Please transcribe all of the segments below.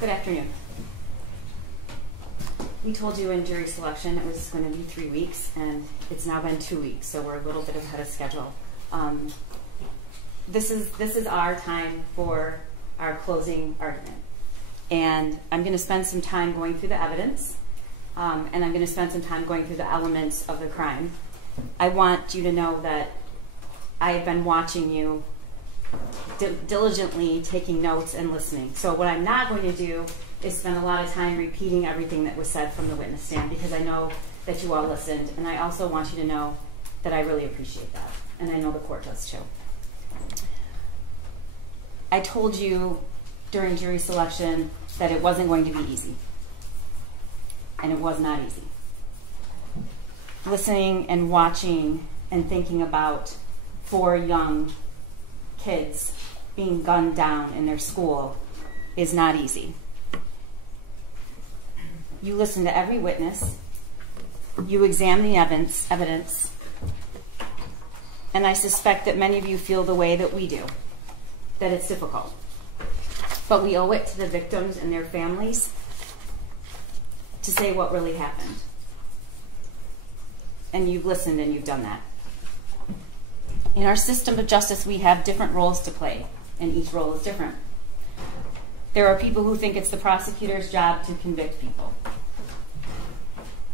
Good afternoon. We told you in jury selection it was going to be 3 weeks, and it's now been 2 weeks, so we're a little bit ahead of schedule. This is our time for our closing argument. And I'm going to spend some time going through the evidence, and I'm going to spend some time going through the elements of the crime. I want you to know that I have been watching you diligently, taking notes and listening. So what I'm not going to do is spend a lot of time repeating everything that was said from the witness stand, because I know that you all listened, and I also want you to know that I really appreciate that, and I know the court does too. I told you during jury selection that it wasn't going to be easy, and it was not easy. Listening and watching and thinking about 4 young kids being gunned down in their school is not easy. You listen to every witness, you examine the evidence, and I suspect that many of you feel the way that we do, that it's difficult. But we owe it to the victims and their families to say what really happened. And you've listened and you've done that. In our system of justice, we have different roles to play, and each role is different. There are people who think it's the prosecutor's job to convict people.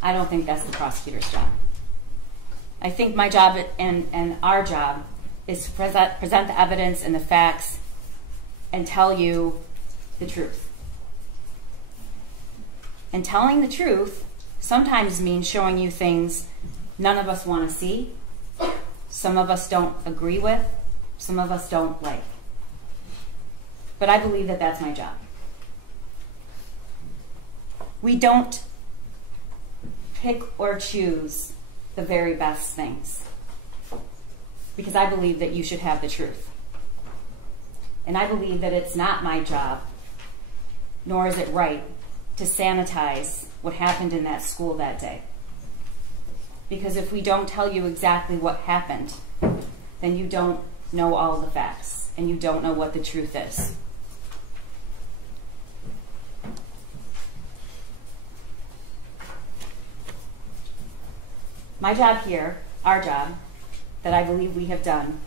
I don't think that's the prosecutor's job. I think my job and our job is to present the evidence and the facts and tell you the truth. And telling the truth sometimes means showing you things none of us want to see, some of us don't agree with, some of us don't like. But I believe that that's my job. We don't pick or choose the very best things, because I believe that you should have the truth. And I believe that it's not my job, nor is it right, to sanitize what happened in that school that day. Because if we don't tell you exactly what happened, then you don't know all the facts, and you don't know what the truth is. My job here, our job, that I believe we have done,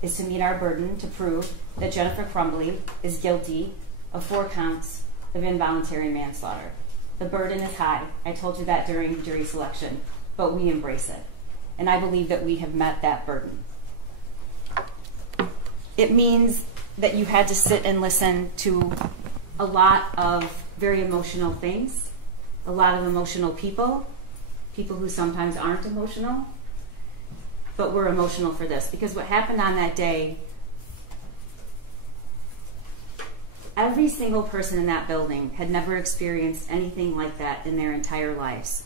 is to meet our burden to prove that Jennifer Crumbley is guilty of 4 counts of involuntary manslaughter. The burden is high. I told you that during jury selection, but we embrace it. And I believe that we have met that burden. It means that you had to sit and listen to a lot of very emotional things, a lot of emotional people who sometimes aren't emotional, but we're emotional for this. Because what happened on that day, every single person in that building had never experienced anything like that in their entire lives.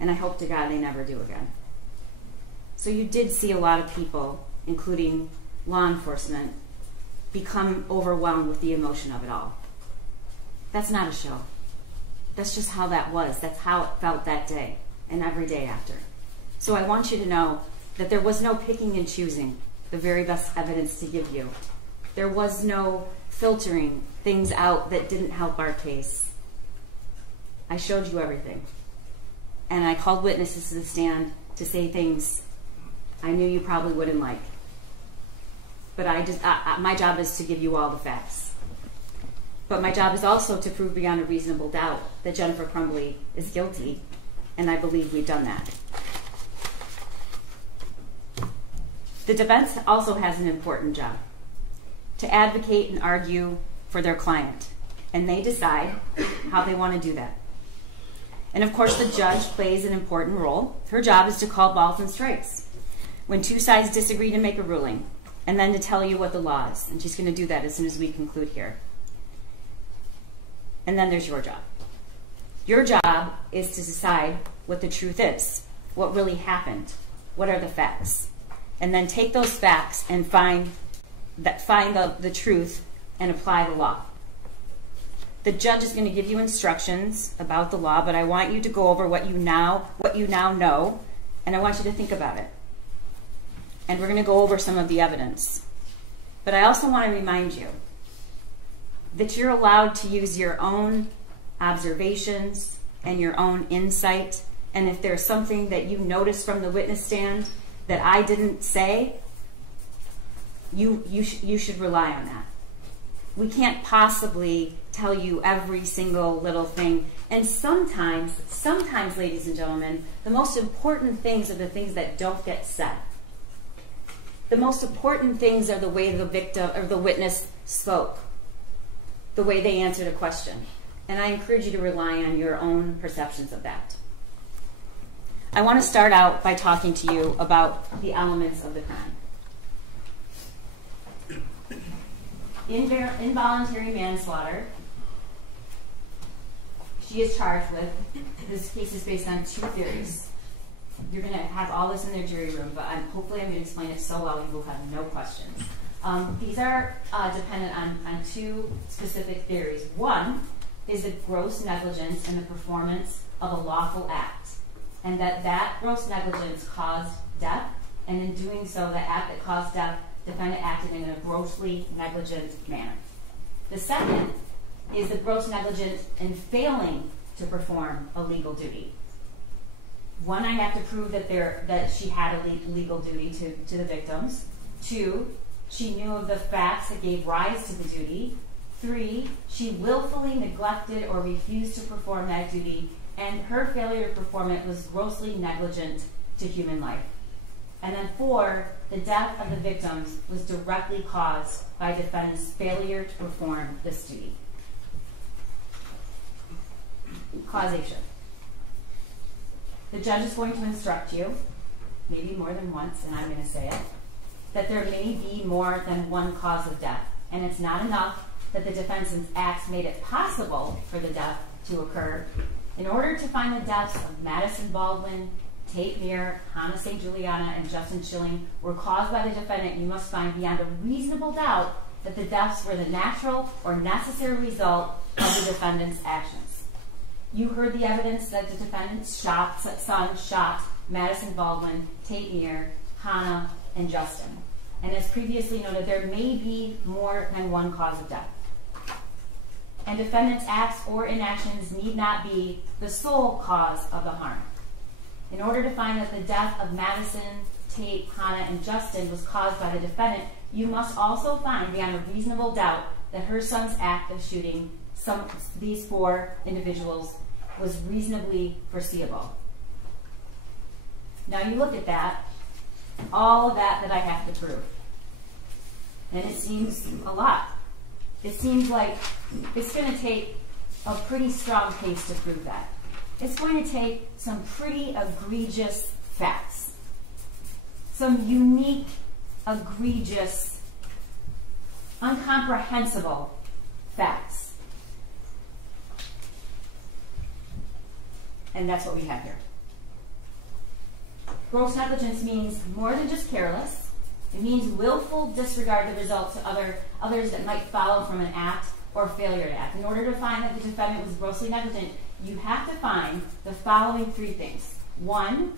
And I hope to God they never do again. So you did see a lot of people, including law enforcement, become overwhelmed with the emotion of it all. That's not a show. That's just how that was. That's how it felt that day and every day after. So I want you to know that there was no picking and choosing the very best evidence to give you. There was no filtering things out that didn't help our case. I showed you everything. And I called witnesses to the stand to say things I knew you probably wouldn't like. But my job is to give you all the facts. But my job is also to prove beyond a reasonable doubt that Jennifer Crumbley is guilty, and I believe we've done that. The defense also has an important job, to advocate and argue for their client, and they decide how they want to do that. And of course, the judge plays an important role. Her job is to call balls and strikes when 2 sides disagree, to make a ruling, and then to tell you what the law is. And she's going to do that as soon as we conclude here. And then there's your job. Your job is to decide what the truth is, what really happened, what are the facts, and then take those facts and find the truth and apply the law. The judge is going to give you instructions about the law, but I want you to go over what you now know, and I want you to think about it. And we're going to go over some of the evidence. But I also want to remind you that you're allowed to use your own observations and your own insight. And if there's something that you notice from the witness stand that I didn't say, you should rely on that. We can't possibly tell you every single little thing. And sometimes, ladies and gentlemen, the most important things are the things that don't get said. The most important things are the way the victim or the witness spoke, the way they answered a question. And I encourage you to rely on your own perceptions of that. I want to start out by talking to you about the elements of the crime. Involuntary manslaughter, she is charged with. This case is based on 2 theories. You're going to have all this in their jury room, but hopefully I'm going to explain it so well you will have no questions. These are dependent on 2 specific theories. One is the gross negligence in the performance of a lawful act, and that gross negligence caused death, and in doing so, the act that caused death, defendant acted in a grossly negligent manner. The second is the gross negligence in failing to perform a legal duty. One, I have to prove that she had a legal duty to the victims. 2, she knew of the facts that gave rise to the duty. 3, she willfully neglected or refused to perform that duty, and her failure to perform it was grossly negligent to human life. And then 4, the death of the victims was directly caused by defendant's failure to perform this duty. Causation. The judge is going to instruct you, maybe more than once, and I'm going to say it, that there may be more than one cause of death. And it's not enough that the defendant's acts made it possible for the death to occur. In order to find the deaths of Madison Baldwin, Tate Meir, Hannah St. Juliana, and Justin Schilling were caused by the defendant, you must find beyond a reasonable doubt that the deaths were the natural or necessary result of the defendant's actions. You heard the evidence that the defendant's son shot Madison Baldwin, Tate Meir, Hannah, and Justin. And as previously noted, there may be more than one cause of death. And defendant's acts or inactions need not be the sole cause of the harm. In order to find that the death of Madison, Tate, Hannah, and Justin was caused by the defendant, you must also find beyond a reasonable doubt that her son's act of shooting these 4 individuals was reasonably foreseeable. Now you look at that, all of that I have to prove. And it seems a lot. It seems like it's going to take a pretty strong case to prove that. It's going to take some pretty egregious facts. Some unique, egregious, incomprehensible facts. And that's what we have here. Gross negligence means more than just careless. It means willful disregard of the results to others that might follow from an act or failure to act. In order to find that the defendant was grossly negligent, you have to find the following 3 things. 1,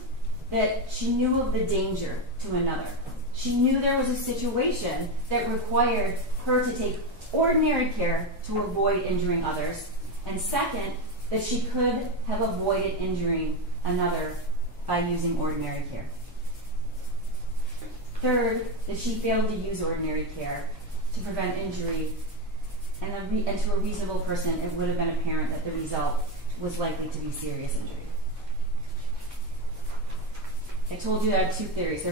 that she knew of the danger to another. She knew there was a situation that required her to take ordinary care to avoid injuring others. And second, that she could have avoided injuring another by using ordinary care. Third, that she failed to use ordinary care to prevent injury, and to a reasonable person, it would have been apparent that the result was likely to be serious injury. I told you there are 2 theories.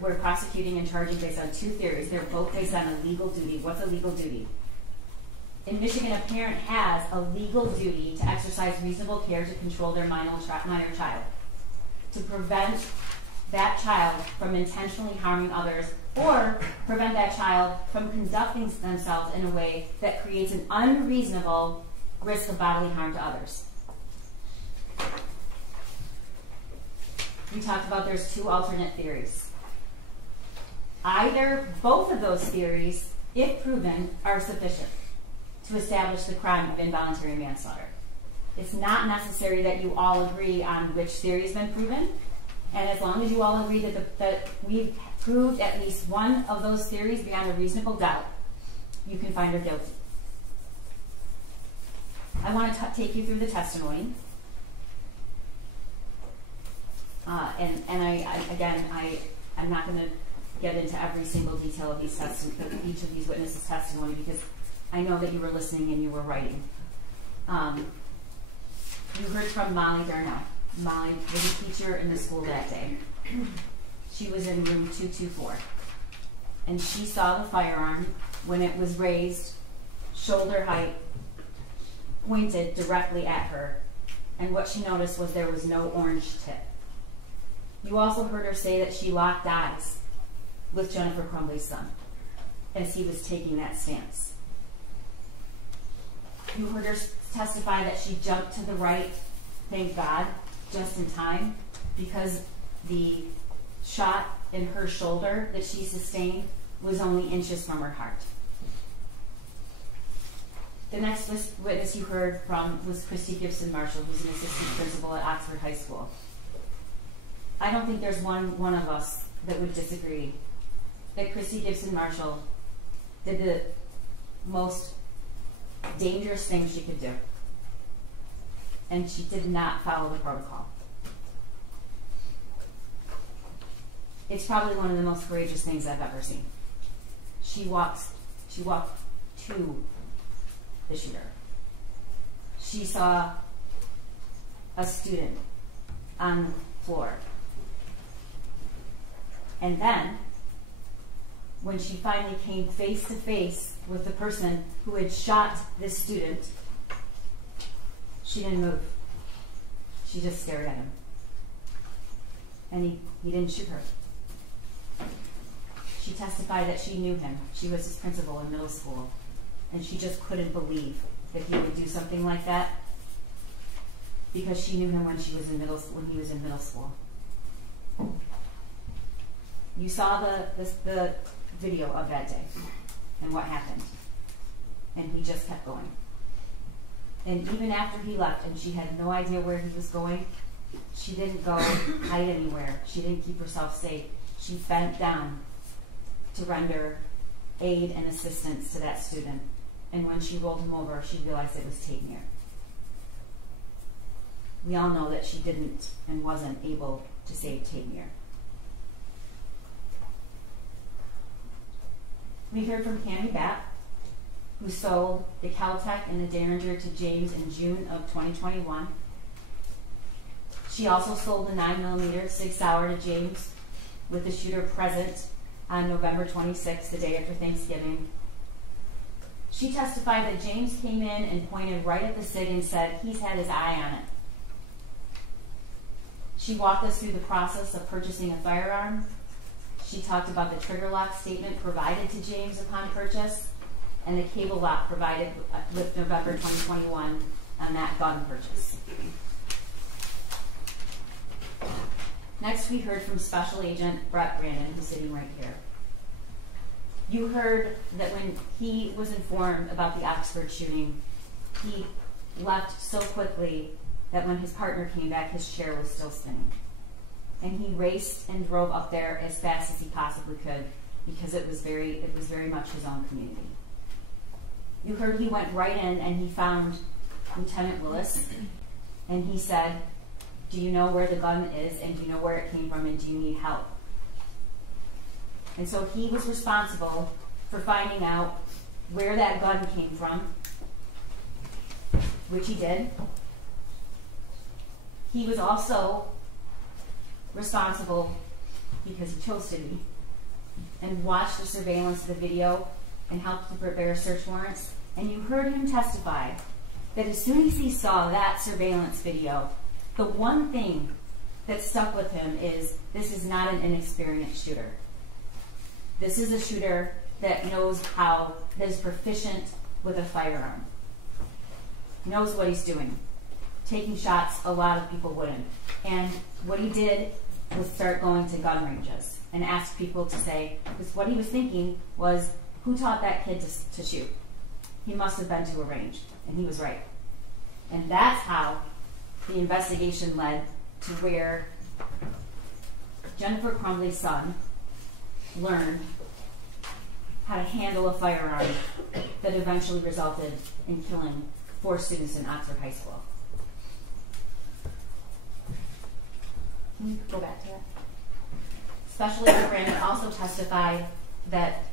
We're prosecuting and charging based on 2 theories. They're both based on a legal duty. What's a legal duty? In Michigan, a parent has a legal duty to exercise reasonable care to control their minor child, to prevent that child from intentionally harming others, or prevent that child from conducting themselves in a way that creates an unreasonable risk of bodily harm to others. We talked about there's 2 alternate theories. Both of those theories, if proven, are sufficient to establish the crime of involuntary manslaughter. It's not necessary that you all agree on which theory has been proven, and as long as you all agree that we've proved at least one of those theories beyond a reasonable doubt, you can find her guilty. I want to take you through the testimony. I'm not going to get into every single detail of each of these witnesses' testimony because I know that you were listening and you were writing. You heard from Molly Darnell. Molly was a teacher in the school that day. She was in room 224. And she saw the firearm when it was raised, shoulder height, pointed directly at her. And what she noticed was there was no orange tip. You also heard her say that she locked eyes with Jennifer Crumbley's son as he was taking that stance. You heard her testify that she jumped to the right, thank God, just in time, because the shot in her shoulder that she sustained was only inches from her heart. The next witness you heard from was Christy Gibson Marshall, who's an assistant principal at Oxford High School. I don't think there's one of us that would disagree that Christy Gibson Marshall did the most dangerous thing she could do. And she did not follow the protocol. It's probably one of the most courageous things I've ever seen. She walked to the shooter. She saw a student on the floor. And then, when she finally came face to face with the person who had shot this student, she didn't move. She just stared at him. And he didn't shoot her. She testified that she knew him. She was his principal in middle school. And she just couldn't believe that he would do something like that because she knew him when he was in middle school. You saw the video of that day and what happened. And he just kept going. And even after he left and she had no idea where he was going, she didn't go hide anywhere. She didn't keep herself safe. She bent down to render aid and assistance to that student. And when she rolled him over, she realized it was Tamir. We all know that she didn't and wasn't able to save Tamir. We heard from Cammy Bapp, who sold the Caltech and the Derringer to James in June of 2021. She also sold the 9mm Sig Sauer to James with the shooter present on November 26th, the day after Thanksgiving. She testified that James came in and pointed right at the Sig and said, "He's had his eye on it." She walked us through the process of purchasing a firearm. She talked about the trigger lock statement provided to James upon purchase and the cable lock provided with November 2021 on that gun purchase. Next, we heard from Special Agent Brett Brandon, who's sitting right here. You heard that when he was informed about the Oxford shooting, he left so quickly that when his partner came back, his chair was still spinning. And he raced and drove up there as fast as he possibly could because it was very much his own community. You heard he went right in and he found Lieutenant Willis, and he said, "Do you know where the gun is, and do you know where it came from, and do you need help?" And so he was responsible for finding out where that gun came from, which he did. He was also responsible, because he chose to be, and watched the surveillance of the video and helped to prepare search warrants. And you heard him testify that as soon as he saw that surveillance video, the one thing that stuck with him is this is not an inexperienced shooter. This is a shooter that that is proficient with a firearm, knows what he's doing. Taking shots, a lot of people wouldn't. And what he did was start going to gun ranges and ask people to say, because what he was thinking was, who taught that kid to shoot? He must have been to a range, and he was right. And that's how the investigation led to where Jennifer Crumbley's son learned how to handle a firearm that eventually resulted in killing 4 students in Oxford High School. Can you go back to that? Special Agent Brandon also testified that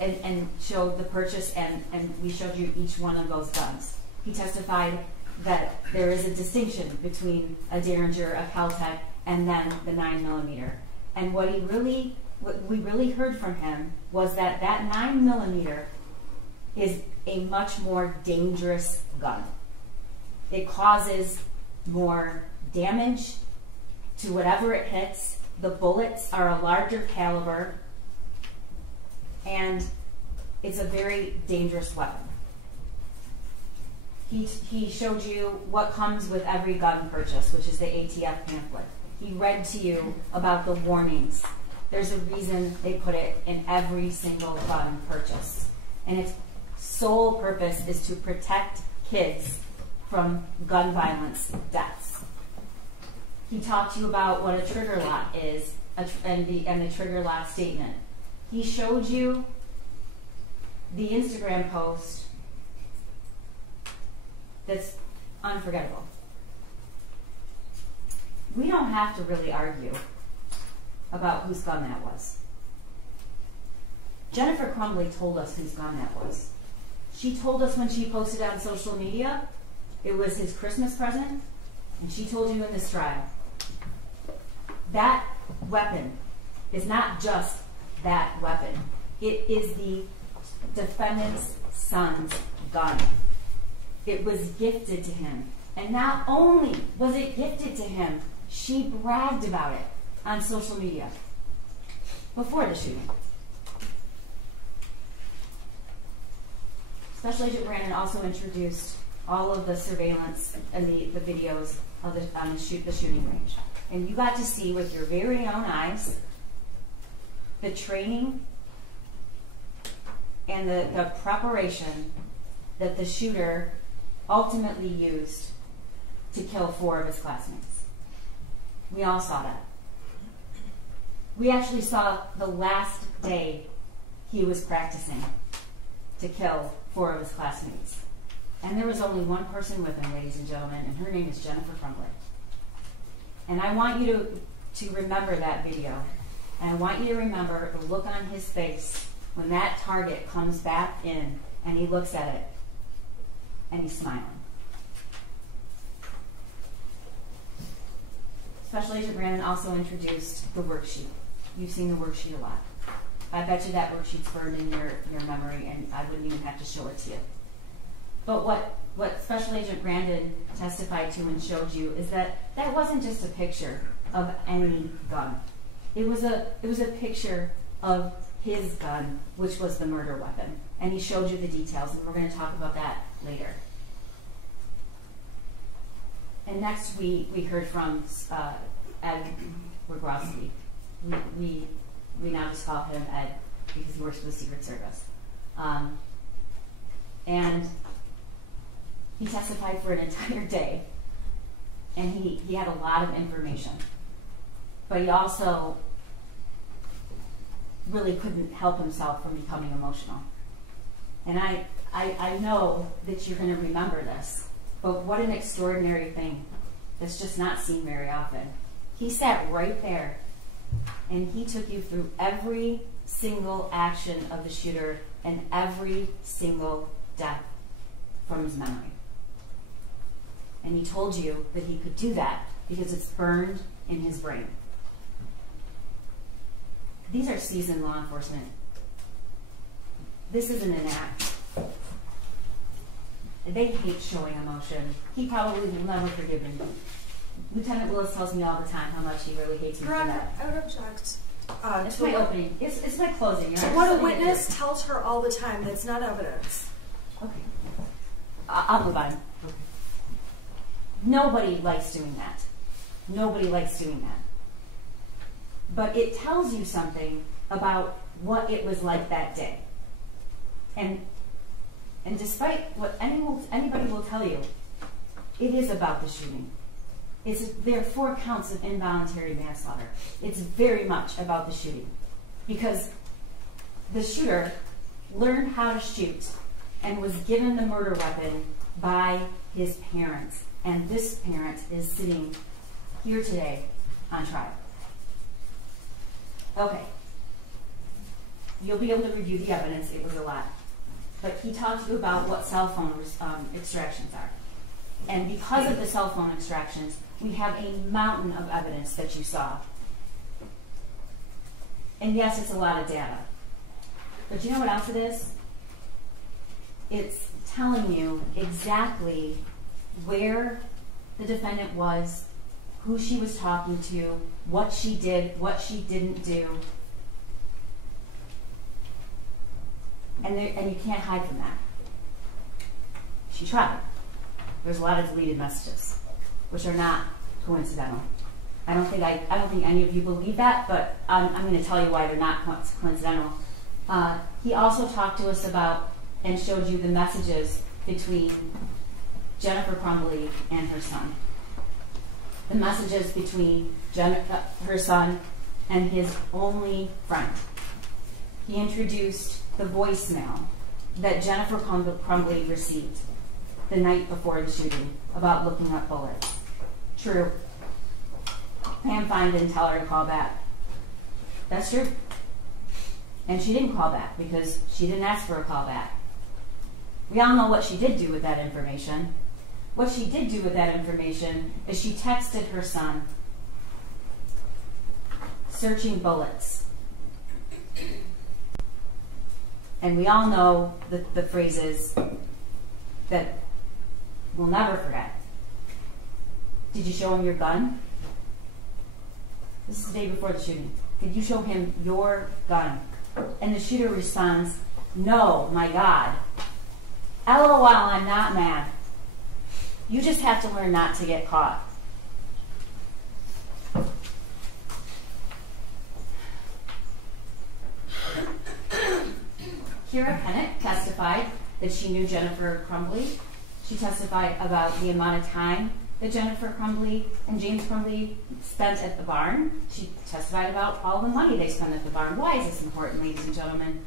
and showed the purchase, and we showed you each one of those guns. He testified that there is a distinction between a Derringer, a Caltech, and then the 9mm. And what we really heard from him was that 9mm is a much more dangerous gun. It causes more damage to whatever it hits. The bullets are a larger caliber, and it's a very dangerous weapon. He showed you what comes with every gun purchase, which is the ATF pamphlet. He read to you about the warnings. There's a reason they put it in every single gun purchase. And its sole purpose is to protect kids from gun violence deaths. He talked to you about what a trigger lock is and the trigger lock statement. He showed you the Instagram post that's unforgettable. We don't have to really argue about whose gun that was. Jennifer Crumbley told us whose gun that was. She told us when she posted on social media it was his Christmas present, and she told you in this trial. That weapon is not just that weapon. It is the defendant's son's gun. It was gifted to him. And not only was it gifted to him, she bragged about it on social media before the shooting. Special Agent Brandon also introduced all of the surveillance and the videos of the shooting range. And you got to see with your very own eyes the training and the preparation that the shooter ultimately used to kill 4 of his classmates. We all saw that. We actually saw the last day he was practicing to kill 4 of his classmates. And there was only one person with him, ladies and gentlemen, and her name is Jennifer Crumbley. And I want you to remember that video. And I want you to remember the look on his face when that target comes back in and he looks at it and he's smiling. Special Agent Brandon also introduced the worksheet. You've seen the worksheet a lot. I bet you that worksheet's burned in your memory, and I wouldn't even have to show it to you. But what Special Agent Brandon testified to and showed you is that that wasn't just a picture of any gun. It was a picture of his gun, which was the murder weapon. And he showed you the details, and we're going to talk about that later. And next we heard from Ed Wygrowski. We now just call him Ed because he works for the Secret Service. And he testified for an entire day, and he had a lot of information. But he also really couldn't help himself from becoming emotional. And I know that you're going to remember this, but what an extraordinary thing that's just not seen very often. He sat right there, and he took you through every single action of the shooter and every single death from his memory. And he told you that he could do that because it's burned in his brain. These are seasoned law enforcement. This isn't an act. They hate showing emotion. He probably will never forgive me. Lieutenant Willis tells me all the time how much he really hates me for that. I would object. It's my opening. It's my closing. What a witness tells her all the time. That's not evidence. Okay. I'll move on. Okay. Nobody likes doing that. Nobody likes doing that. But it tells you something about what it was like that day. And despite what anybody will tell you, it is about the shooting. There are 4 counts of involuntary manslaughter. It's very much about the shooting. Because the shooter learned how to shoot and was given the murder weapon by his parents. And this parent is sitting here today on trial. Okay. You'll be able to review the evidence. It was a lot. But he talked to you about what cell phone extractions are. And because of the cell phone extractions, we have a mountain of evidence that you saw. And yes, it's a lot of data. But you know what else it is? It's telling you exactly where the defendant was, who she was talking to, what she did, what she didn't do. And you can't hide from that. She tried. There's a lot of deleted messages, which are not coincidental. I don't think any of you believe that, but I'm going to tell you why they're not coincidental. He also talked to us about and showed you the messages between Jennifer Crumbley and her son. The messages between her son and his only friend. He introduced the voicemail that Jennifer Crumbley received the night before the shooting about looking up bullets. True. Pam Fine didn't tell her to call back. That's true. And she didn't call back because she didn't ask for a call back. We all know what she did do with that information. What she did do with that information is she texted her son, searching bullets. And we all know the phrases that we'll never forget. Did you show him your gun? This is the day before the shooting. Did you show him your gun? And the shooter responds, no, my God. LOL, I'm not mad. You just have to learn not to get caught. Kira Pennant testified that she knew Jennifer Crumbley. She testified about the amount of time that Jennifer Crumbley and James Crumbley spent at the barn. She testified about all the money they spent at the barn. Why is this important, ladies and gentlemen?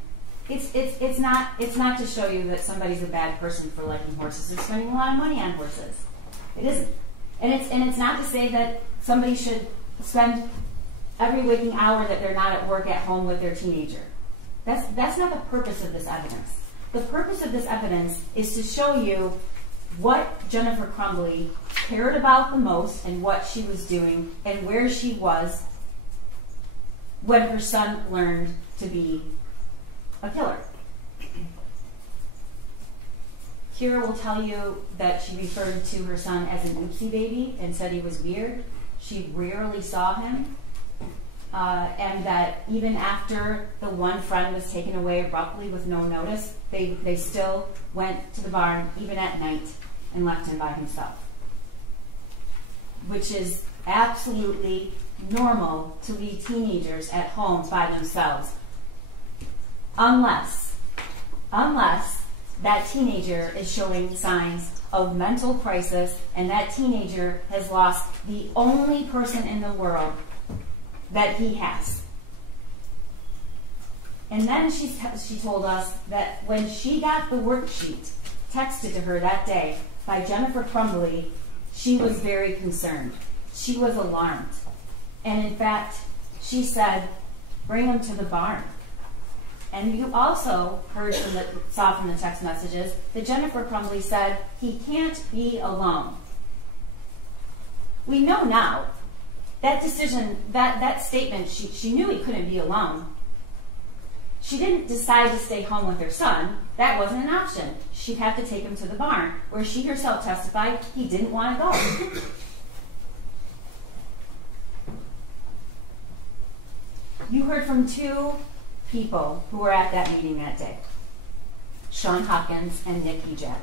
It's not to show you that somebody's a bad person for liking horses or spending a lot of money on horses. It isn't. And it's not to say that somebody should spend every waking hour that they're not at work at home with their teenager. That's not the purpose of this evidence. The purpose of this evidence is to show you what Jennifer Crumbley cared about the most and what she was doing and where she was when her son learned to be a killer. Kira will tell you that she referred to her son as an oopsie baby and said he was weird. She rarely saw him. And that even after the one friend was taken away abruptly with no notice, they still went to the barn, even at night, and left him by himself. Which is absolutely normal to leave teenagers at home by themselves. Unless that teenager is showing signs of mental crisis and that teenager has lost the only person in the world that he has. And then she told us that when she got the worksheet texted to her that day by Jennifer Crumbley, she was very concerned. She was alarmed. And in fact, she said, bring him to the barn. And you also saw from the text messages that Jennifer Crumbley said, he can't be alone. We know now that decision, that statement, she knew he couldn't be alone. She didn't decide to stay home with her son. That wasn't an option. She'd have to take him to the barn, where she herself testified he didn't want to go. You heard from two people who were at that meeting that day, Sean Hawkins and Nick Ejab.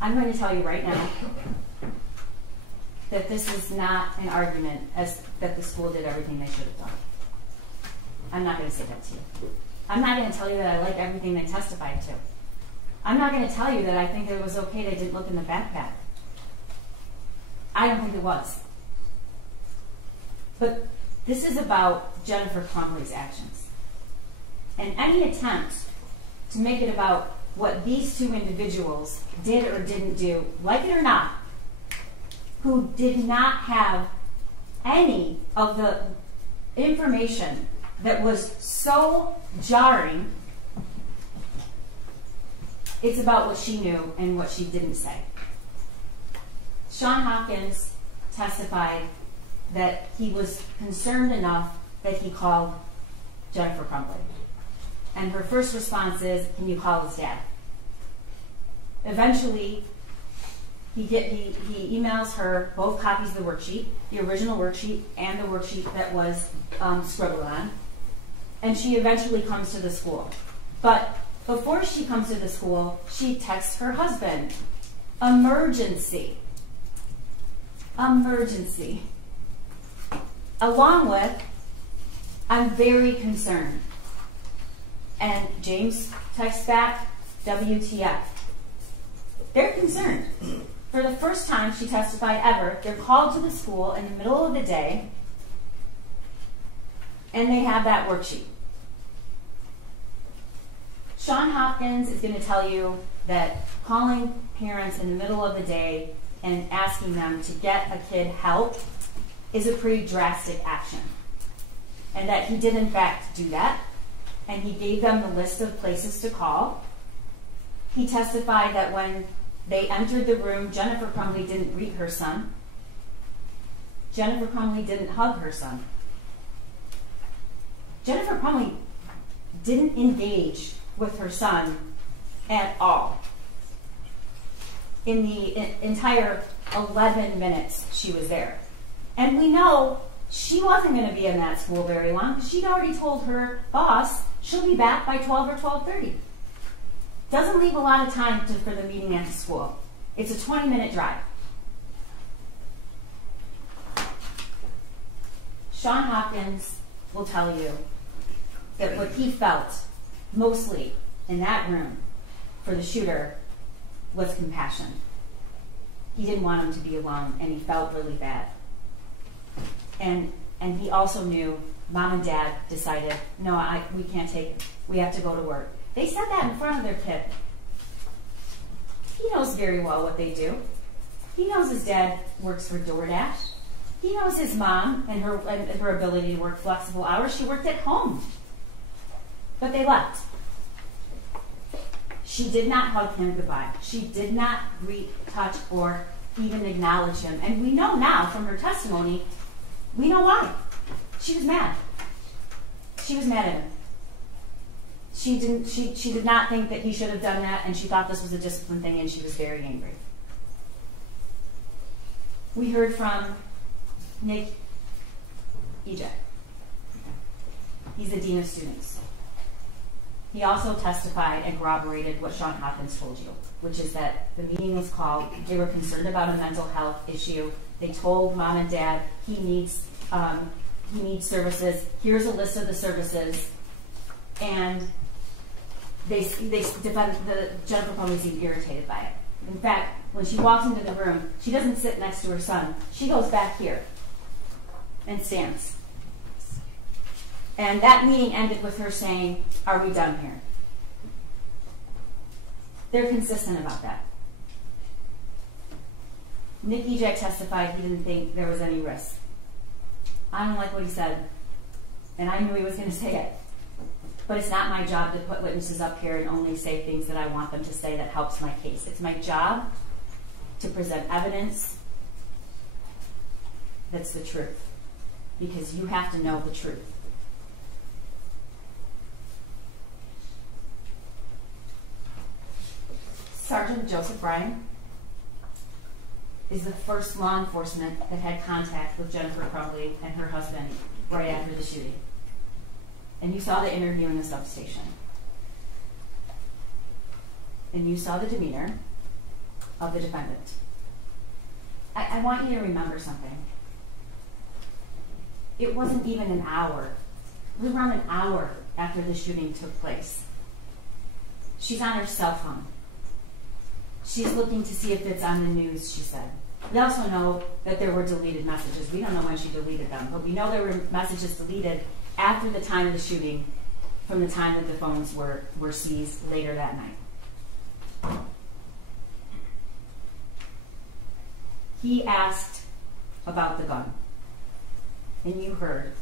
I'm going to tell you right now that this is not an argument that the school did everything they should have done. I'm not going to say that to you. I'm not going to tell you that I like everything they testified to. I'm not going to tell you that I think it was okay they didn't look in the backpack. I don't think it was. But this is about Jennifer Crumbley's actions. And any attempt to make it about what these two individuals did or didn't do, like it or not, who did not have any of the information that was so jarring. It's about what she knew and what she didn't say. Sean Hopkins testified that he was concerned enough that he called Jennifer Crumbley. And her first response is, "Can you call his dad?" Eventually, he emails her both copies of the worksheet, the original worksheet and the worksheet that was scribbled on, and she eventually comes to the school. But before she comes to the school, she texts her husband, "Emergency." Emergency. Along with, "I'm very concerned." And James texts back, "WTF." They're concerned. For the first time, she testified ever, they're called to the school in the middle of the day, and they have that worksheet. Sean Hopkins is going to tell you that calling parents in the middle of the day and asking them to get a kid help is a pretty drastic action. And that he did in fact do that, and he gave them the list of places to call. He testified that when they entered the room, Jennifer Crumbley didn't greet her son. Jennifer Crumbley didn't hug her son. Jennifer Crumbley didn't engage with her son at all in the entire 11 minutes she was there. And we know she wasn't going to be in that school very long because she'd already told her boss she'll be back by 12 or 12:30. Doesn't leave a lot of time for the meeting at the school. It's a 20-minute drive. Sean Hopkins will tell you that what he felt mostly in that room for the shooter was compassion. He didn't want him to be alone, and he felt really bad. And he also knew Mom and Dad decided, no, we can't take it. We have to go to work. They said that in front of their kid. He knows very well what they do. He knows his dad works for DoorDash. He knows his mom and her ability to work flexible hours. She worked at home. But they left. She did not hug him goodbye. She did not greet, touch, or even acknowledge him. And we know now from her testimony, we know why. She was mad. She was mad at him. She did not think that he should have done that, and she thought this was a discipline thing, and she was very angry. We heard from Nick Ejek. He's the Dean of Students. He also testified and corroborated what Sean Hopkins told you, which is that the meeting was called, they were concerned about a mental health issue. They told Mom and Dad he needs services. Here's a list of the services. And Jennifer Crumbley seemed irritated by it. In fact, when she walks into the room, she doesn't sit next to her son. She goes back here and stands. And that meeting ended with her saying, "Are we done here?" They're consistent about that. Nick Ejek testified he didn't think there was any risk. I don't like what he said, and I knew he was going to say it. But it's not my job to put witnesses up here and only say things that I want them to say that helps my case. It's my job to present evidence that's the truth, because you have to know the truth. Sergeant Joseph Bryan is the first law enforcement that had contact with Jennifer Crumbley and her husband right after the shooting. And you saw the interview in the substation. And you saw the demeanor of the defendant. I want you to remember something. It wasn't even an hour. It was around an hour after the shooting took place. She's on her cell phone. She's looking to see if it's on the news, she said. We also know that there were deleted messages. We don't know when she deleted them, but we know there were messages deleted after the time of the shooting from the time that the phones were seized later that night. He asked about the gun. And you heard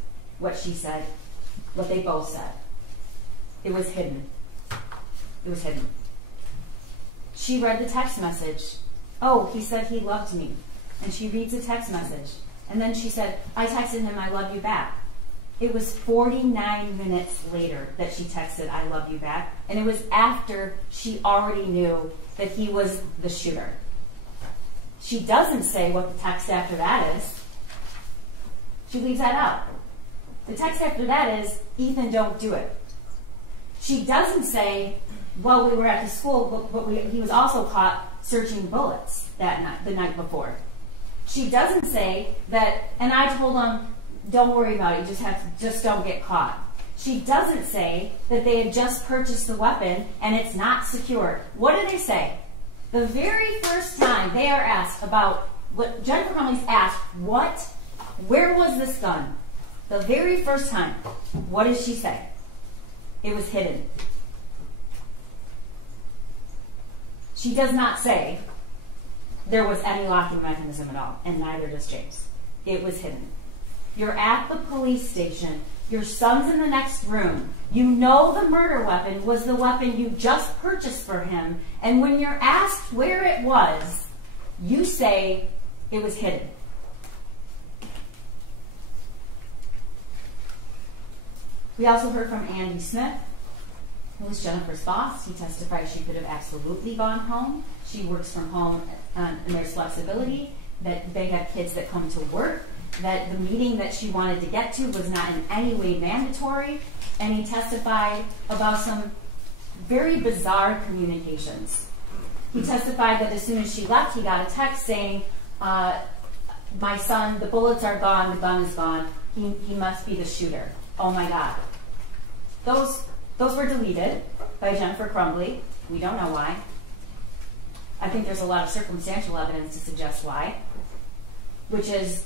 what she said, what they both said. It was hidden. It was hidden. She read the text message. Oh, he said he loved me. And she reads the text message. And then she said, I texted him, I love you back. It was 49 minutes later that she texted, I love you back. And it was after she already knew that he was the shooter. She doesn't say what the text after that is. She leaves that out. The text after that is, Ethan, don't do it. She doesn't say, well, we were at the school, but he was also caught searching bullets that night, the night before. She doesn't say that, and I told him, don't worry about it, just don't get caught. She doesn't say that they had just purchased the weapon and it's not secure. What do they say? The very first time they are asked about, what Jennifer Crumbley's asked, where was this gun? The very first time, what does she say? It was hidden. She does not say there was any locking mechanism at all, and neither does James. It was hidden. You're at the police station. Your son's in the next room. You know the murder weapon was the weapon you just purchased for him, and when you're asked where it was, you say it was hidden. We also heard from Andy Smith, who was Jennifer's boss. He testified she could have absolutely gone home. She works from home, and there's flexibility, that they have kids that come to work, that the meeting that she wanted to get to was not in any way mandatory, and he testified about some very bizarre communications. He testified that as soon as she left, he got a text saying, my son, the bullets are gone, the gun is gone, he must be the shooter. Oh my God. Those were deleted by Jennifer Crumbley. We don't know why. I think there's a lot of circumstantial evidence to suggest why, which is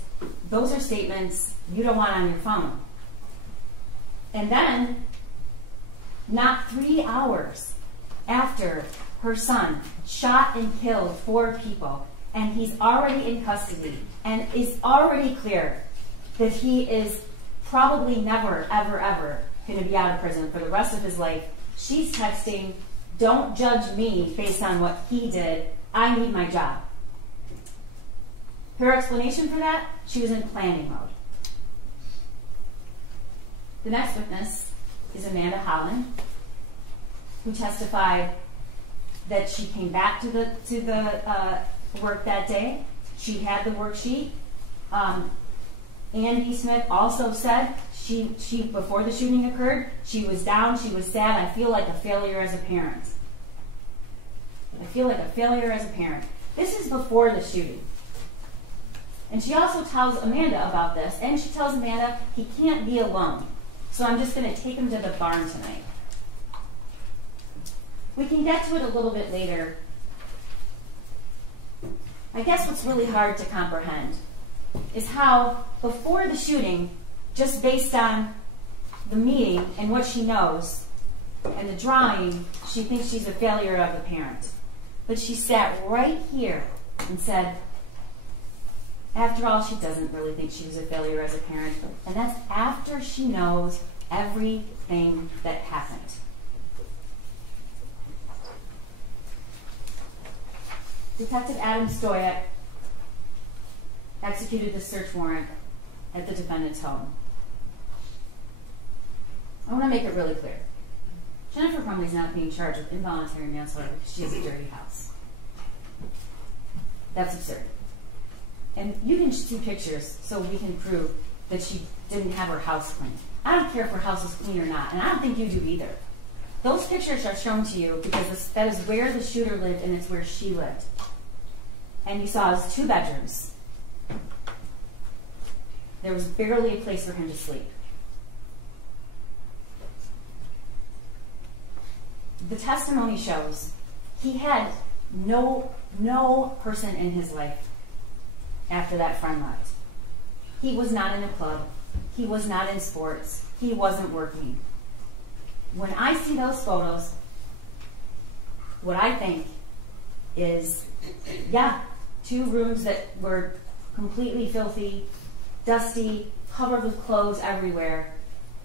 those are statements you don't want on your phone. And then, not 3 hours after her son shot and killed 4 people, and he's already in custody, and it's already clear that he is probably never, ever, ever going to be out of prison for the rest of his life, she's texting, don't judge me based on what he did. I need my job. Her explanation for that, she was in planning mode. The next witness is Amanda Holland, who testified that she came back to the work that day. She had the worksheet. Andy Smith also said she before the shooting occurred, she was down, she was sad. I feel like a failure as a parent. I feel like a failure as a parent. This is before the shooting. And she also tells Amanda about this, and she tells Amanda he can't be alone. So I'm just going to take him to the barn tonight. We can get to it a little bit later. I guess what's really hard to comprehend is how before the shooting, just based on the meeting and what she knows and the drawing, she thinks she's a failure of a parent. But she sat right here and said, after all, she doesn't really think she was a failure as a parent. And that's after she knows everything that happened. Detective Adam Stoyak executed the search warrant at the defendant's home. I want to make it really clear. Jennifer Crumbley's not being charged with involuntary manslaughter because she has a dirty house. That's absurd. And you can see pictures so we can prove that she didn't have her house cleaned. I don't care if her house is clean or not, and I don't think you do either. Those pictures are shown to you because that is where the shooter lived and it's where she lived. And you saw his 2 bedrooms. There was barely a place for him to sleep. The testimony shows he had no person in his life after that friend left. He was not in a club. He was not in sports. He wasn't working. When I see those photos, what I think is, yeah, 2 rooms that were completely filthy, dusty, covered with clothes everywhere.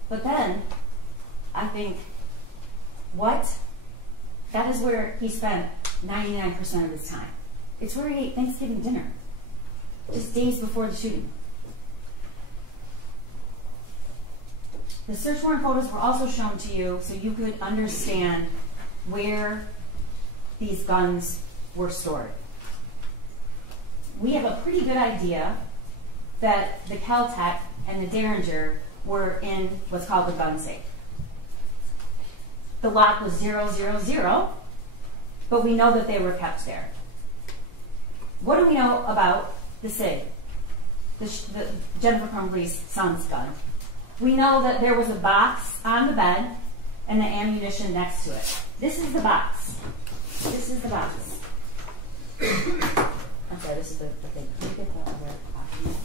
But then I think, what? That is where he spent 99% of his time. It's where he ate Thanksgiving dinner, just days before the shooting. The search warrant photos were also shown to you so you could understand where these guns were stored. We have a pretty good idea that the Kel-Tec and the Derringer were in what's called the gun safe. The lock was 000, but we know that they were kept there. What do we know about the SIG, the Jennifer Crumbley's son's gun? We know that there was a box on the bed and the ammunition next to it. This is the box. This is the box. I'm sorry, this is the thing. Can you get the other box?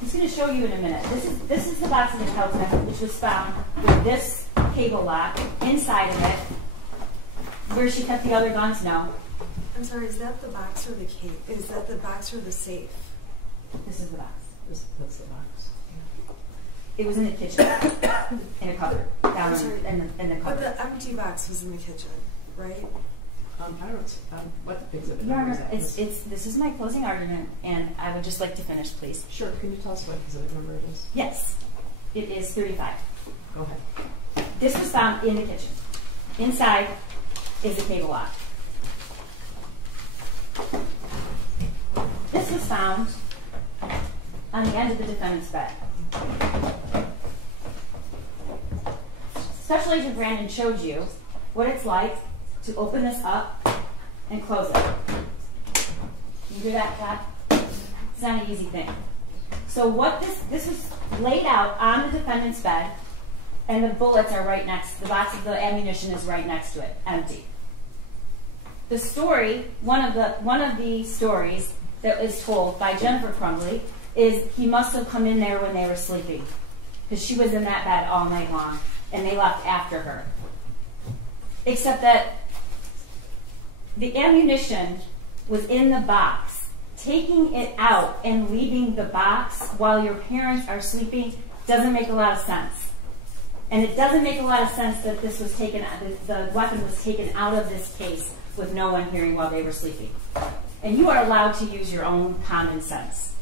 He's going to show you in a minute. This is the box of the Kel-Tec, which was found with this cable lock inside of it. Where she kept the other guns? No. I'm sorry, is that the box or the case? Is that the box or the safe? This is the box. That's the box. It was in the kitchen, in a cupboard, down in the cupboard. But the empty box was in the kitchen, right? I don't. What exhibit Your number Honor, is that? this is my closing argument, and I would just like to finish, please. Sure. Can you tell us what exhibit number it is? Yes, it is 35. Go ahead. This was found in the kitchen. Inside is the cable lock. This was found on the end of the defendant's bed. Special Agent Brandon showed you what it's like to open this up and close it. You hear that clap? It's not an easy thing. So what this was laid out on the defendant's bed, and the bullets are right next, the box of the ammunition is right next to it, empty. The story, one of the stories that is told by Jennifer Crumbley is he must have come in there when they were sleeping, because she was in that bed all night long, and they left after her. Except that the ammunition was in the box. Taking it out and leaving the box while your parents are sleeping doesn't make a lot of sense. And it doesn't make a lot of sense that this was taken, the weapon was taken out of this case with no one hearing while they were sleeping. And you are allowed to use your own common sense.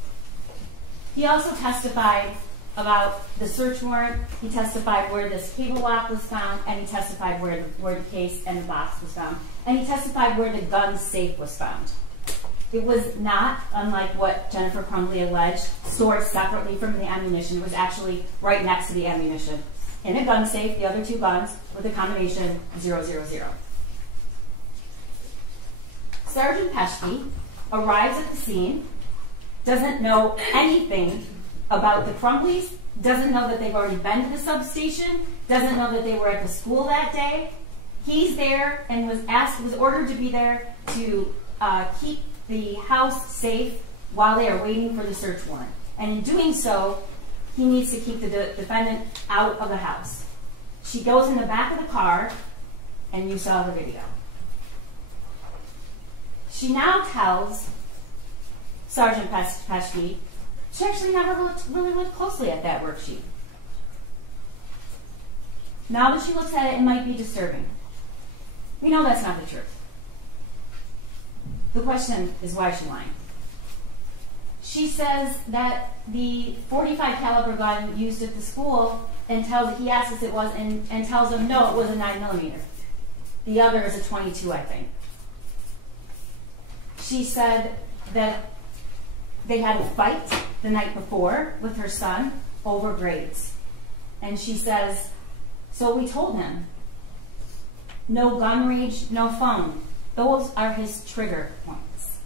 He also testified about the search warrant. He testified where this cable lock was found, and he testified where the case and the box was found. And he testified where the gun safe was found. It was not, unlike what Jennifer Crumbley alleged, stored separately from the ammunition. It was actually right next to the ammunition. In a gun safe, the other 2 guns with a combination 000. Sergeant Peschke arrives at the scene, doesn't know anything about the Crumbleys, doesn't know that they've already been to the substation, doesn't know that they were at the school that day. He's there and was ordered to be there to keep the house safe while they are waiting for the search warrant. And in doing so, he needs to keep the defendant out of the house. She goes in the back of the car, and you saw the video. She now tells Sergeant Peschke she actually never really looked closely at that worksheet. Now that she looks at it, it might be disturbing. We know that's not the truth. The question is, why is she lying? She says that the .45 caliber gun used at the school, and he asks if it was, and tells him no, it was a 9mm. The other is a .22, I think. She said that they had a fight the night before with her son over grades. And she says, so we told him, no gun range, no phone. Those are his trigger points.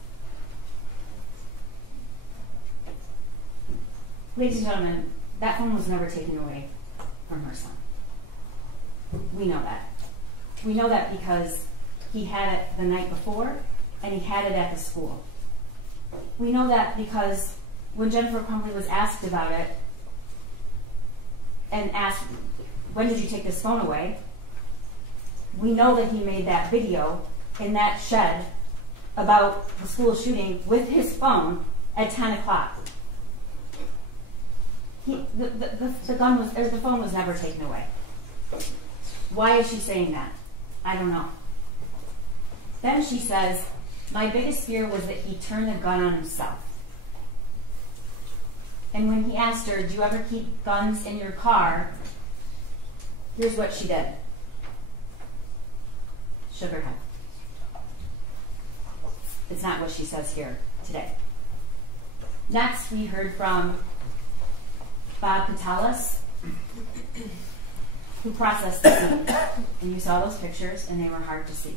Ladies and gentlemen, that phone was never taken away from her son. We know that. We know that because he had it the night before, and he had it at the school. We know that because when Jennifer Crumbley was asked about it, and asked, when did you take this phone away? we know that he made that video in that shed about the school shooting with his phone at 10 o'clock. The phone was never taken away. Why is she saying that? I don't know. Then she says, my biggest fear was that he turned the gun on himself. And when he asked her, do you ever keep guns in your car? Here's what she did. Shook her head. It's not what she says here today. Next, we heard from Bob Patalas, who processed the scene. And you saw those pictures, and they were hard to see.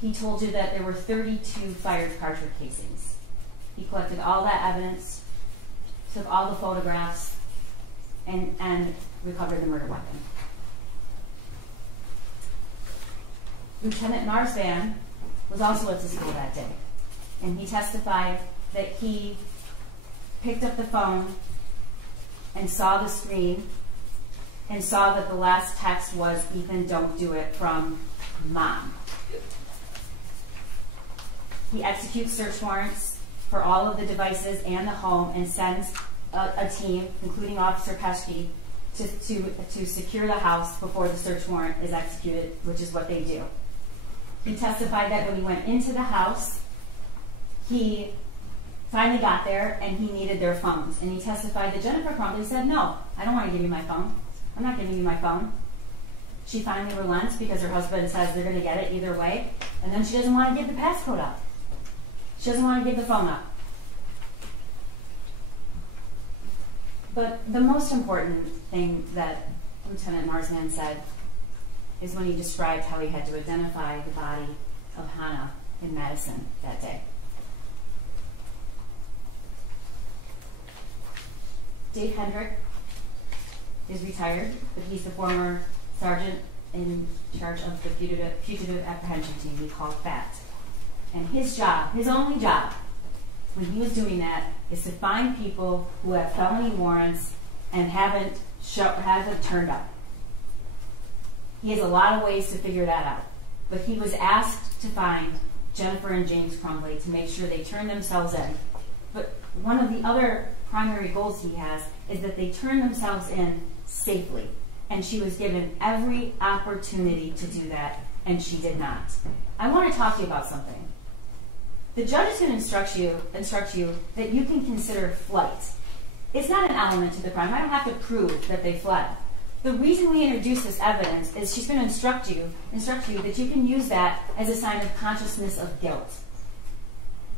He told you that there were 32 fired cartridge casings. He collected all that evidence, took all the photographs, and recovered the murder weapon. Lieutenant Marsvan was also at the school that day, and he testified that he picked up the phone and saw the screen and saw that the last text was, Ethan, don't do it, from Mom. He executes search warrants for all of the devices and the home and sends a team, including Officer Pesky, to secure the house before the search warrant is executed, which is what they do. He testified that when he went into the house, he finally got there and he needed their phones. And he testified that Jennifer Crumbley said, no, I don't want to give you my phone. I'm not giving you my phone. She finally relents because her husband says they're going to get it either way. And then she doesn't want to give the passcode up. She doesn't want to give the phone up. But the most important thing that Lieutenant Marsman said is when he described how he had to identify the body of Hannah in Madison that day. Dave Hendrick is retired, but he's the former sergeant in charge of the fugitive apprehension team we call FAT. And his job, his only job, when he was doing that, is to find people who have felony warrants and haven't turned up. He has a lot of ways to figure that out. But he was asked to find Jennifer and James Crumbley to make sure they turn themselves in. But one of the other primary goals he has is that they turn themselves in safely. And she was given every opportunity to do that, and she did not. I want to talk to you about something. The judge is going to instruct you that you can consider flight. It's not an element to the crime. I don't have to prove that they fled. The reason we introduce this evidence is she's going to instruct you that you can use that as a sign of consciousness of guilt.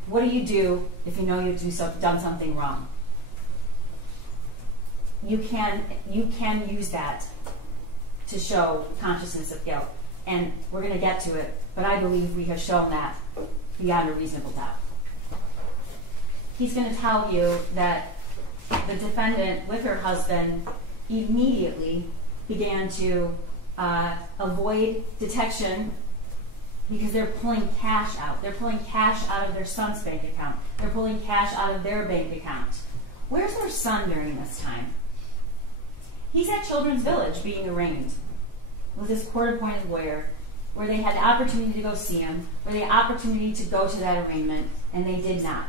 What do you do if you know you've done something wrong? You can use that to show consciousness of guilt. And we're going to get to it, but I believe we have shown that beyond a reasonable doubt. He's going to tell you that the defendant, with her husband, immediately began to avoid detection because they're pulling cash out. They're pulling cash out of their son's bank account. They're pulling cash out of their bank account. Where's their son during this time? He's at Children's Village being arraigned with his court-appointed lawyer, where they had the opportunity to go see him, where they had the opportunity to go to that arraignment, and they did not.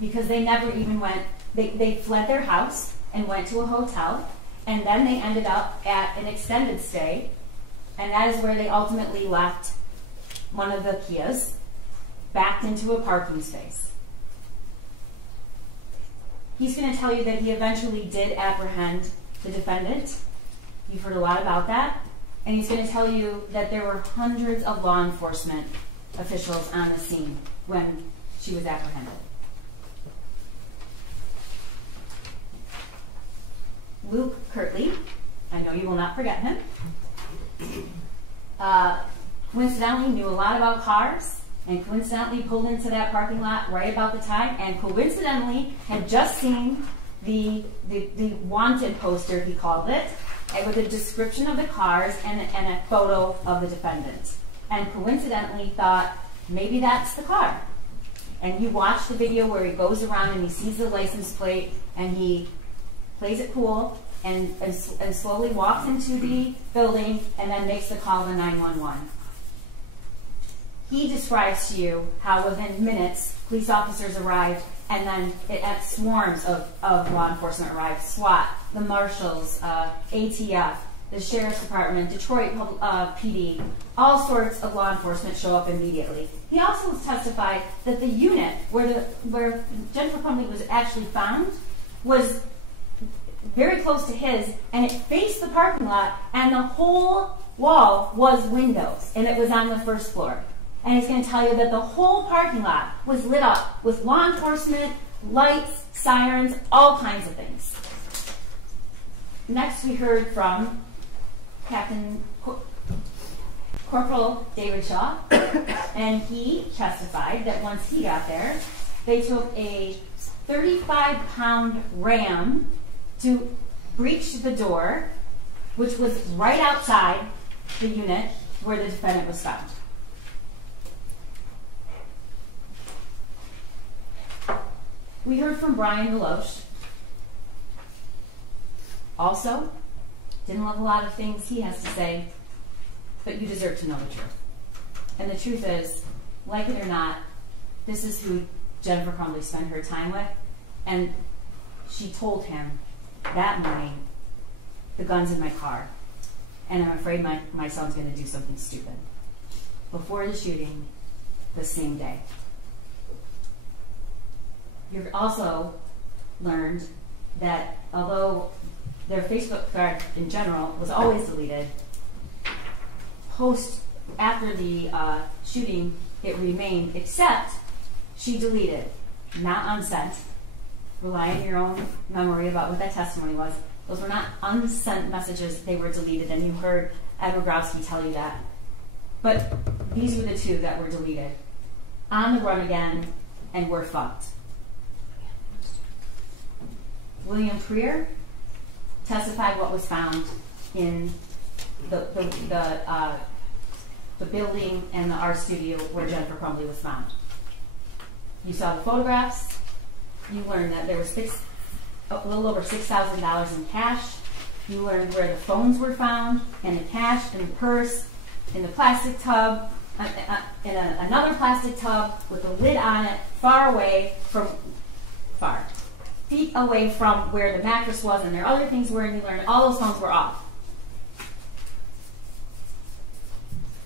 Because they never even went, they fled their house and went to a hotel, and then they ended up at an extended stay, and that is where they ultimately left one of the Kias, backed into a parking space. He's going to tell you that he eventually did apprehend the defendant. You've heard a lot about that. And he's going to tell you that there were hundreds of law enforcement officials on the scene when she was apprehended. Luke Kirtley, I know you will not forget him, coincidentally knew a lot about cars, and coincidentally pulled into that parking lot right about the time, and coincidentally had just seen the wanted poster, he called it, with a description of the cars and a photo of the defendant. And coincidentally thought, maybe that's the car. And you watch the video where he goes around and he sees the license plate and he plays it cool and slowly walks into the building and then makes the call to 911. He describes to you how within minutes, police officers arrived, and then swarms of law enforcement arrived. SWAT, the marshals, ATF, the Sheriff's Department, Detroit PD, all sorts of law enforcement show up immediately. He also testified that the unit where Jennifer Crumbley was actually found was very close to his, and it faced the parking lot, and the whole wall was windows, and it was on the first floor. And he's going to tell you that the whole parking lot was lit up with law enforcement, lights, sirens, all kinds of things. Next, we heard from Corporal David Shaw, and he testified that once he got there, they took a 35-pound ram to breach the door, which was right outside the unit where the defendant was found. We heard from Brian Deloche. Also, didn't love a lot of things he has to say, but you deserve to know the truth. And the truth is, like it or not, this is who Jennifer Crumbley spent her time with, and she told him that morning, the gun's in my car, and I'm afraid my son's going to do something stupid. Before the shooting, the same day. You've also learned that although their Facebook thread in general was always deleted, after the shooting, it remained, except she deleted, not unsent. Rely on your own memory about what that testimony was. Those were not unsent messages, they were deleted, and you heard Ed Rogowski tell you that. But these were the two that were deleted. On the run again, and we're fucked. William Freer testified what was found in the building and the art studio where Jennifer Crumbley was found. You saw the photographs. You learned that there was a little over $6,000 in cash. You learned where the phones were found, and the cash, and the purse, in the plastic tub, in another plastic tub with a lid on it, feet away from where the mattress was and their other things were, and you learned all those phones were off.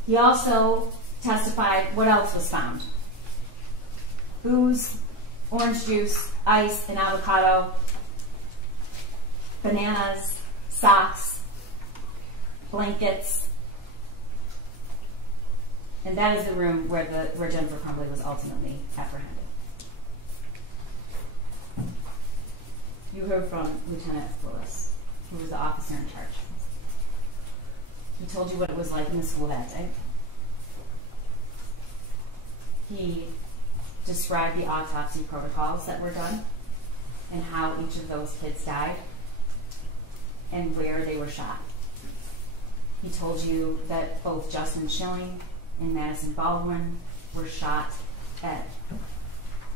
He also testified what else was found. Booze, orange juice, ice, and avocado, bananas, socks, blankets, and that is the room where Jennifer Crumbley was ultimately apprehended. You heard from Lieutenant Willis, who was the officer in charge. He told you what it was like in the school that day. He described the autopsy protocols that were done and how each of those kids died and where they were shot. He told you that both Justin Schilling and Madison Baldwin were shot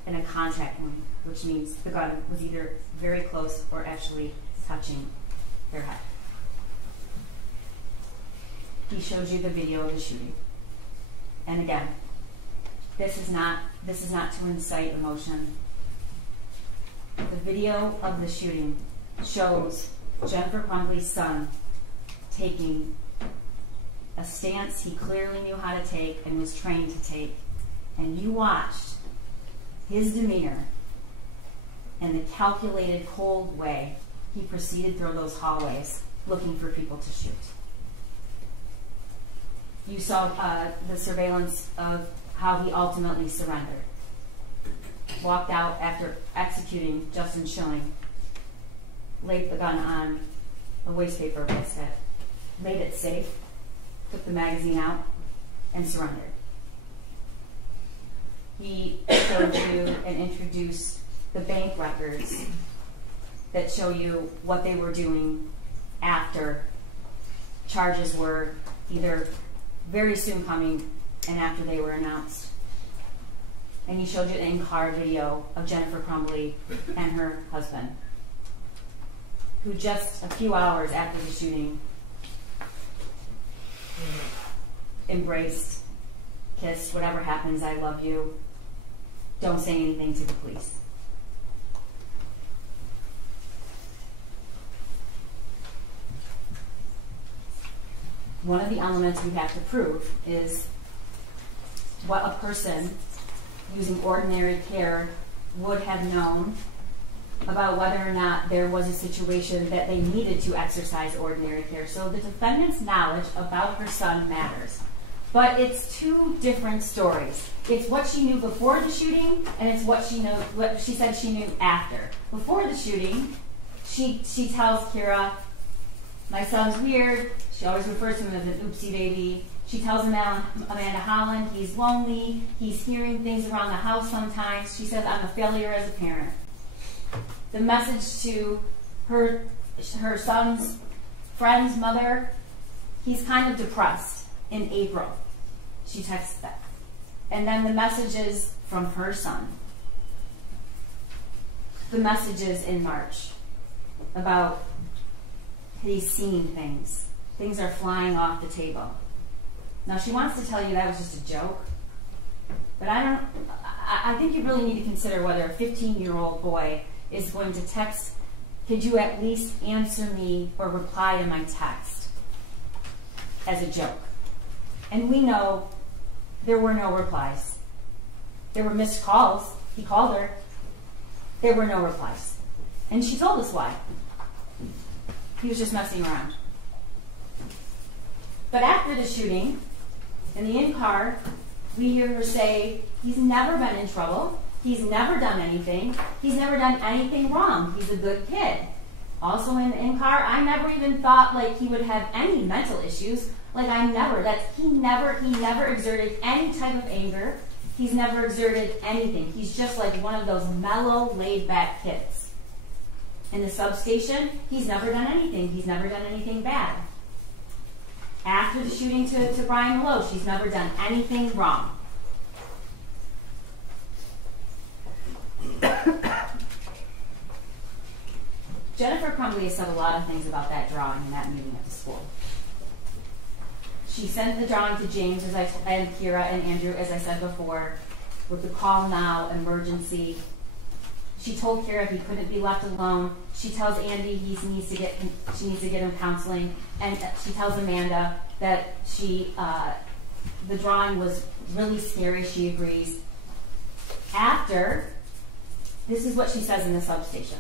in a contact wound, which means the gun was either very close or actually touching their head. He showed you the video of the shooting. And again, this is not to incite emotion. The video of the shooting shows Jennifer Crumbley's son taking a stance he clearly knew how to take and was trained to take. And you watched his demeanor and the calculated, cold way he proceeded through those hallways looking for people to shoot. You saw the surveillance of how he ultimately surrendered. Walked out after executing Justin Schilling, laid the gun on a wastepaper basket, made it safe, took the magazine out, and surrendered. He showed you and introduced the bank records that show you what they were doing after charges were either very soon coming and after they were announced. And he showed you an in-car video of Jennifer Crumbley and her husband. who just a few hours after the shooting embraced, kissed, whatever happens, I love you, don't say anything to the police. One of the elements we have to prove is what a person using ordinary care would have known about whether or not there was a situation that they needed to exercise ordinary care. So the defendant's knowledge about her son matters. But it's two different stories. It's what she knew before the shooting, and it's what she said she knew after. Before the shooting, she tells Kira, my son's weird. She always refers to him as an oopsie baby. She tells Amanda Holland he's lonely. He's hearing things around the house sometimes. She says, I'm a failure as a parent. The message to her son's friend's mother, he's kind of depressed in April. She texts that. And then the messages from her son. The messages in March about he's seeing things. Things are flying off the table. Now she wants to tell you that was just a joke, but I think you really need to consider whether a 15-year-old boy is going to text, could you at least answer me or reply to my text, as a joke. And we know there were no replies. There were missed calls. He called her. There were no replies. And she told us why. He was just messing around. But after the shooting, in the in-car, we hear her say, he's never been in trouble. He's never done anything. He's never done anything wrong. He's a good kid. Also in the in-car, I never even thought like he would have any mental issues. Like he never exerted any type of anger. He's never exerted anything. He's just like one of those mellow, laid-back kids. In the substation, he's never done anything. He's never done anything bad. After the shooting to Brian Lowe, she's never done anything wrong. Jennifer Crumbley has said a lot of things about that drawing and that meeting at the school. She sent the drawing to James and Kira and Andrew, as I said before, with the call now, emergency. She told Kira he couldn't be left alone. She tells Andy she needs to get him counseling, and she tells Amanda that the drawing was really scary. She agrees. After, this is what she says in the substation.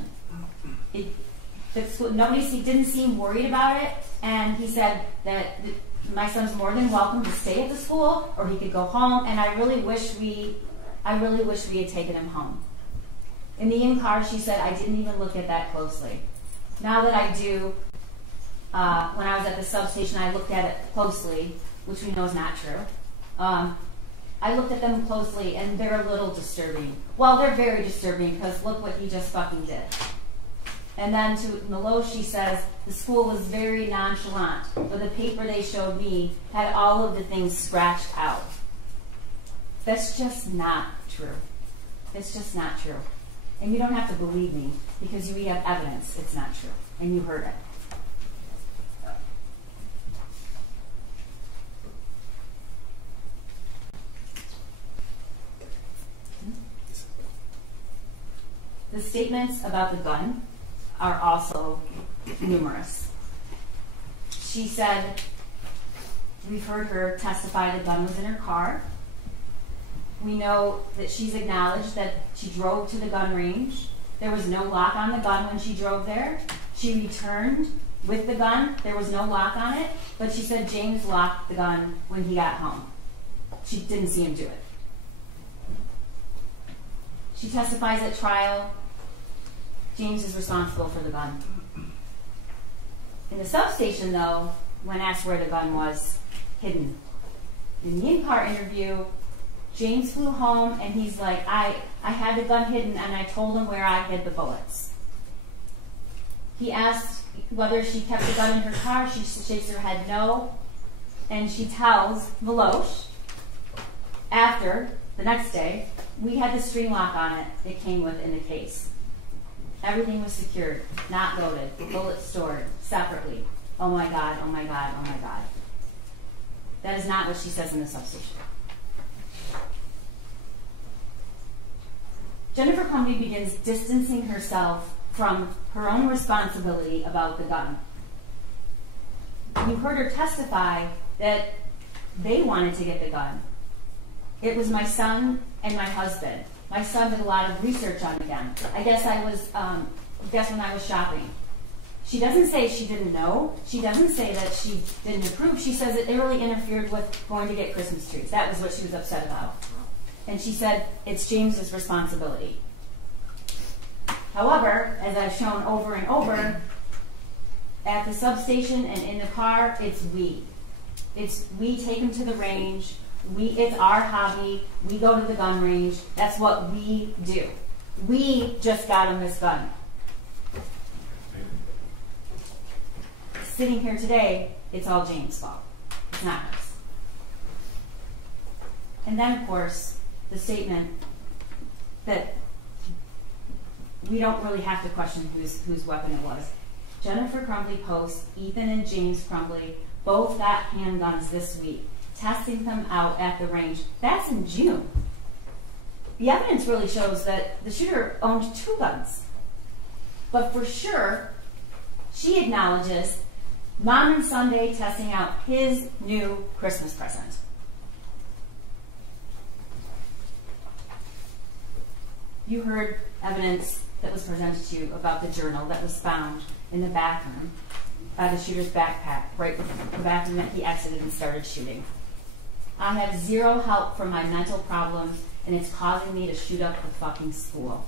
Nobody didn't seem worried about it, and he said that my son's more than welcome to stay at the school, or he could go home. And I really wish we had taken him home. In the in-car, she said, I didn't even look at that closely. Now that I do, when I was at the substation, I looked at it closely, which we know is not true. I looked at them closely, and they're a little disturbing. Well, they're very disturbing, because look what he just fucking did. And then to Milo, she says, the school was very nonchalant, but the paper they showed me had all of the things scratched out. That's just not true. It's just not true. And you don't have to believe me, because we have evidence it's not true, and you heard it. The statements about the gun are also numerous. She said, we've heard her testify the gun was in her car. We know that she's acknowledged that she drove to the gun range. There was no lock on the gun when she drove there. She returned with the gun. There was no lock on it, but she said James locked the gun when he got home. She didn't see him do it. She testifies at trial. James is responsible for the gun. In the substation, though, when asked where the gun was, hidden. In the in-car interview, James flew home, and he's like, I had the gun hidden, and I told him where I hid the bullets. He asked whether she kept the gun in her car. She shakes her head no, and she tells Milosh, after, the next day, we had the string lock on it it came with in the case. Everything was secured, not loaded, bullets stored separately. Oh my God, oh my God, oh my God. That is not what she says in the substation. Jennifer Crumbley begins distancing herself from her own responsibility about the gun. You heard her testify that they wanted to get the gun. It was my son and my husband. My son did a lot of research on the gun. I guess when I was shopping. She doesn't say she didn't know. She doesn't say that she didn't approve. She says it really interfered with going to get Christmas trees. That was what she was upset about. And she said it's James's responsibility. However, as I've shown over and over, at the substation and in the car, it's we. It's we take him to the range. It's our hobby. We go to the gun range. That's what we do. We just got him this gun. Sitting here today, it's all James' fault. It's not hers. And then, of course, the statement that we don't really have to question whose weapon it was. Jennifer Crumbley posts, Ethan and James Crumbley both got handguns this week, testing them out at the range. That's in June. The evidence really shows that the shooter owned 2 guns. But for sure, she acknowledges Mom and Sunday testing out his new Christmas present. You heard evidence that was presented to you about the journal that was found in the bathroom by the shooter's backpack, right before the bathroom that he exited and started shooting. I have zero help from my mental problems, and it's causing me to shoot up the fucking school.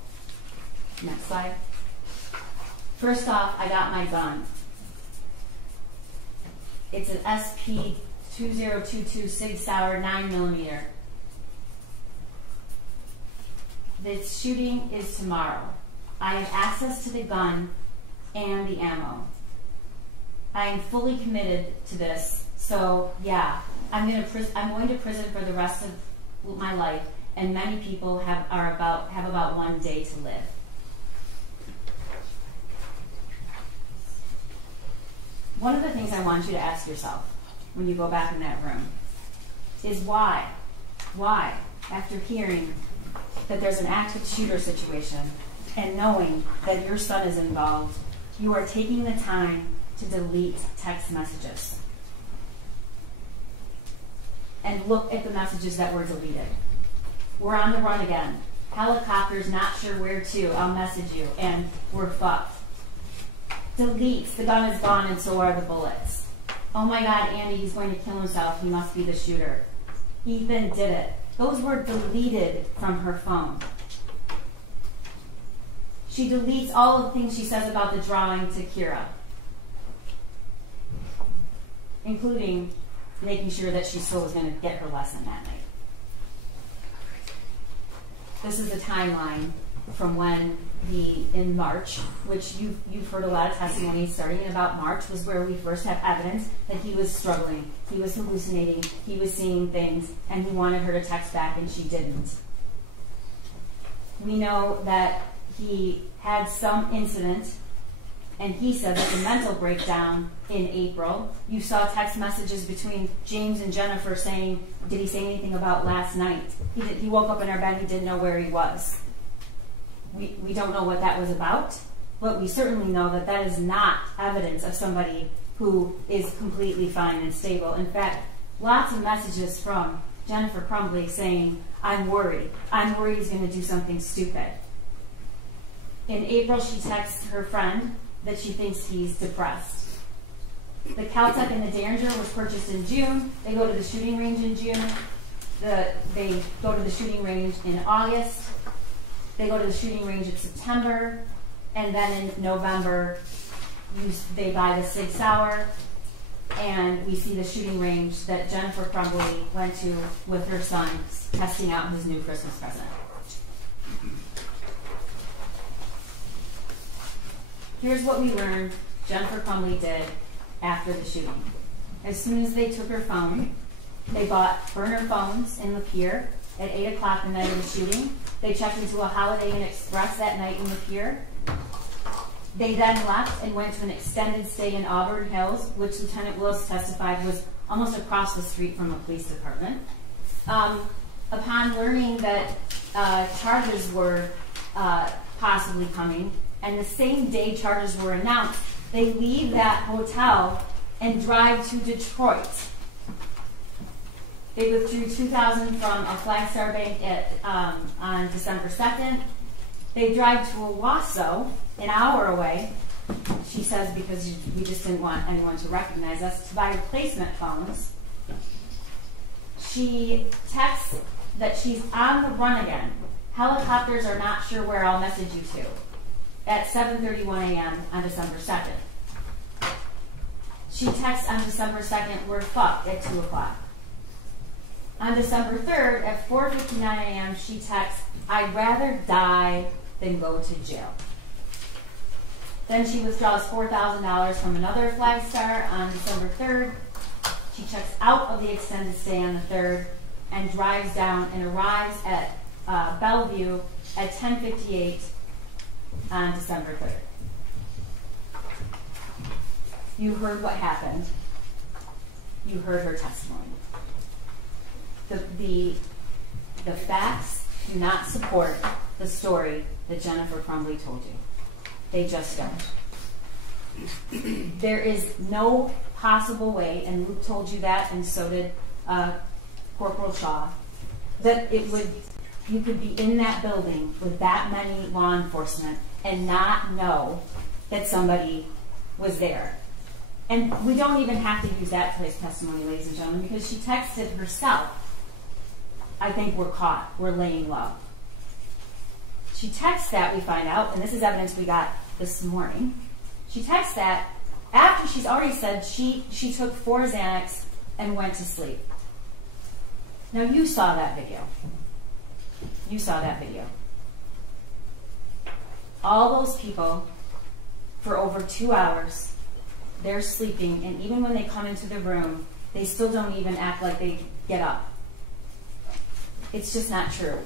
Next slide. First off, I got my gun. It's an SP 2022 Sig Sauer 9mm. The shooting is tomorrow. I have access to the gun and the ammo. I am fully committed to this. So yeah, I'm going to prison for the rest of my life, and many people have about 1 day to live. One of the things I want you to ask yourself when you go back in that room is why? Why, after hearing that there's an active shooter situation and knowing that your son is involved, you are taking the time to delete text messages and look at the messages that were deleted. We're on the run again. Helicopters, not sure where to. I'll message you, and we're fucked. Deletes. The gun is gone, and so are the bullets. Oh my God, Andy, he's going to kill himself. He must be the shooter. Ethan did it. Those were deleted from her phone. She deletes all of the things she says about the drawing to Kira, including making sure that she still was going to get her lesson that night. This is the timeline from when in March, which you've heard a lot of testimony starting in about March, was where we first have evidence that he was struggling, he was hallucinating, he was seeing things, and he wanted her to text back and she didn't. We know that he had some incident, and he said that the mental breakdown in April. You saw text messages between James and Jennifer saying, did he say anything about last night? He woke up in our bed, he didn't know where he was. We don't know what that was about, but we certainly know that that is not evidence of somebody who is completely fine and stable. In fact, lots of messages from Jennifer Crumbley saying, I'm worried. I'm worried he's going to do something stupid. In April, she texts her friend that she thinks he's depressed. The Caltech and the Derringer was purchased in June. They go to the shooting range in June. They go to the shooting range in August. They go to the shooting range in September. And then in November, they buy the Sig Sauer. And we see the shooting range that Jennifer Crumbley went to with her son, testing out his new Christmas present. Here's what we learned Jennifer Crumbley did after the shooting. As soon as they took her phone, they bought burner phones in Lapeer at 8 o'clock the night of the shooting. They checked into a Holiday Inn Express that night in Lapeer. They then left and went to an extended stay in Auburn Hills, which Lieutenant Willis testified was almost across the street from a police department. Upon learning that charges were possibly coming, and the same day charges were announced, they leave that hotel and drive to Detroit. They withdrew $2,000 from a Flagstar Bank on December 2nd. They drive to Owasso, an hour away, she says, because we just didn't want anyone to recognize us, to buy replacement phones. She texts that she's on the run again. Helicopters are not sure where, I'll message you to, at 7:31 a.m. on December 2nd. She texts on December 2nd, we're fucked, at 2 o'clock. On December 3rd, at 4:59 a.m., she texts, I'd rather die than go to jail. Then she withdraws $4,000 from another Flagstar on December 3rd. She checks out of the extended stay on the 3rd and drives down and arrives at Bellevue at 10:58 on December 3rd. You heard what happened. You heard her testimony. The facts do not support the story that Jennifer Crumbley told you. They just don't. There is no possible way, and Luke told you that, and so did Corporal Shaw, that you could be in that building with that many law enforcement and not know that somebody was there. And we don't even have to use that today's testimony, ladies and gentlemen, because she texted herself, I think we're caught, we're laying low. She texts that, we find out, and this is evidence we got this morning. She texts that after she's already said she took 4 Xanax and went to sleep. Now you saw that video. You saw that video. All those people, for over 2 hours, they're sleeping, and even when they come into the room, they still don't even act like they get up. It's just not true.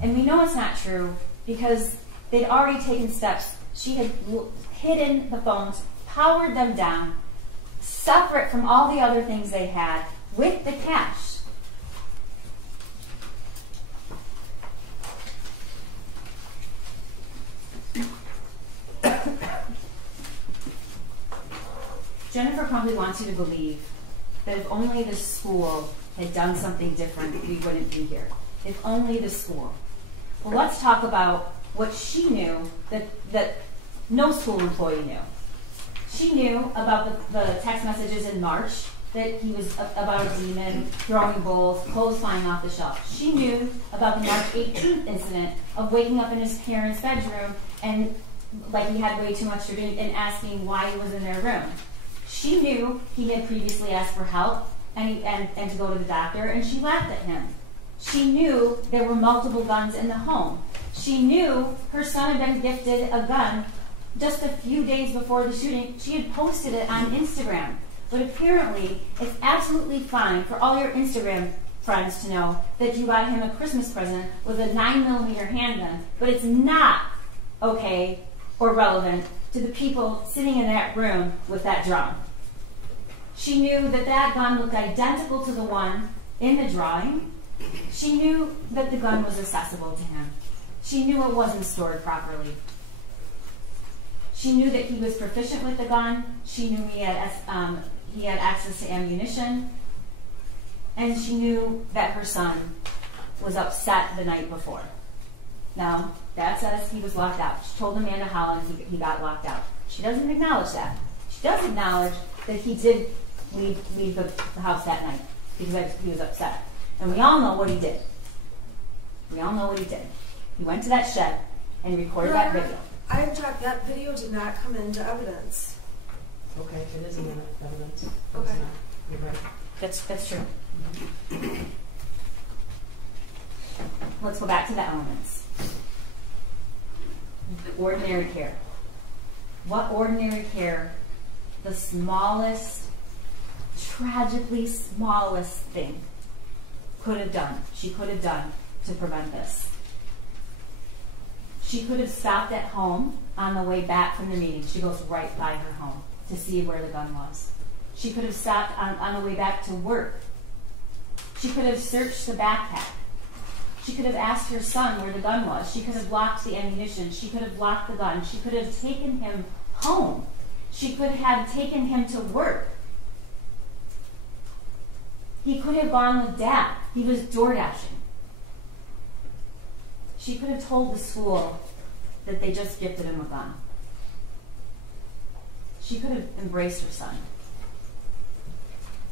And we know it's not true because they'd already taken steps. She had hidden the phones, powered them down, separate from all the other things they had, with the cash. Jennifer Crumbley wants you to believe that if only the school had done something different, we wouldn't be here. If only the school. Well, let's talk about what she knew that no school employee knew. She knew about the text messages in March that he was about a demon, throwing bowls, clothes flying off the shelf. She knew about the March 18th incident of waking up in his parents' bedroom and like he had way too much to drink and asking why he was in their room. She knew he had previously asked for help and to go to the doctor, and she laughed at him. She knew there were multiple guns in the home. She knew her son had been gifted a gun just a few days before the shooting. She had posted it on Instagram. But apparently, it's absolutely fine for all your Instagram friends to know that you got him a Christmas present with a 9mm handgun, but it's not okay or relevant to the people sitting in that room with that drum. She knew that that gun looked identical to the one in the drawing. She knew that the gun was accessible to him. She knew it wasn't stored properly. She knew that he was proficient with the gun. She knew he had access to ammunition. And she knew that her son was upset the night before. Now, Dad says he was locked out. She told Amanda Holland he got locked out. She doesn't acknowledge that. She does acknowledge that he did leave the house that night because he was upset. And we all know what he did. We all know what he did. He went to that shed and recorded that video. I'm talking, that video did not come into evidence. Okay, it isn't in evidence. Okay. You're right. That's true. Let's go back to the elements. Ordinary care. What ordinary care, the smallest, tragically smallest thing she could have done to prevent this? She could have stopped at home on the way back from the meeting. She goes right by her home to see where the gun was. She could have stopped on the way back to work. She could have searched the backpack. She could have asked her son where the gun was. She could have locked the ammunition. She could have locked the gun. She could have taken him home. She could have taken him to work. He could have gone with Dad. He was door dashing. She could have told the school that they just gifted him a gun. She could have embraced her son.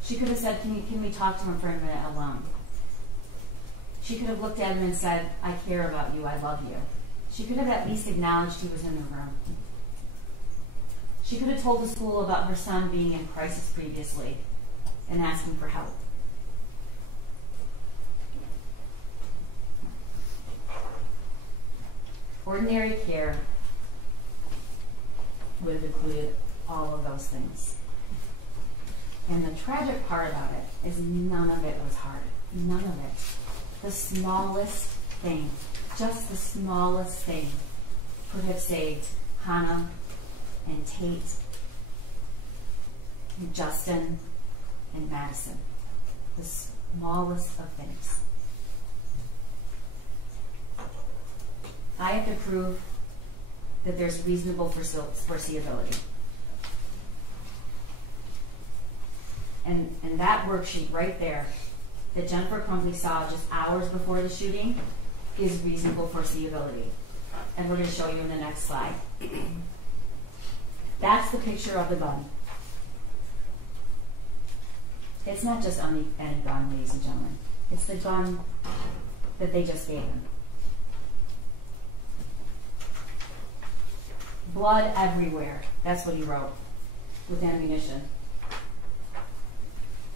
She could have said, can we talk to him for a minute alone? She could have looked at him and said, I care about you, I love you. She could have at least acknowledged he was in the room. She could have told the school about her son being in crisis previously and asking for help. Ordinary care would have included all of those things. And the tragic part about it is none of it was hard. None of it. The smallest thing, just the smallest thing, could have saved Hannah and Tate and Justin and Madison. The smallest of things. I have to prove that there's reasonable foreseeability. And that worksheet right there that Jennifer Crumbley saw just hours before the shooting is reasonable foreseeability. And we're going to show you in the next slide. That's the picture of the gun. It's not just any gun, ladies and gentlemen. It's the gun that they just gave him. Blood everywhere. That's what he wrote with ammunition.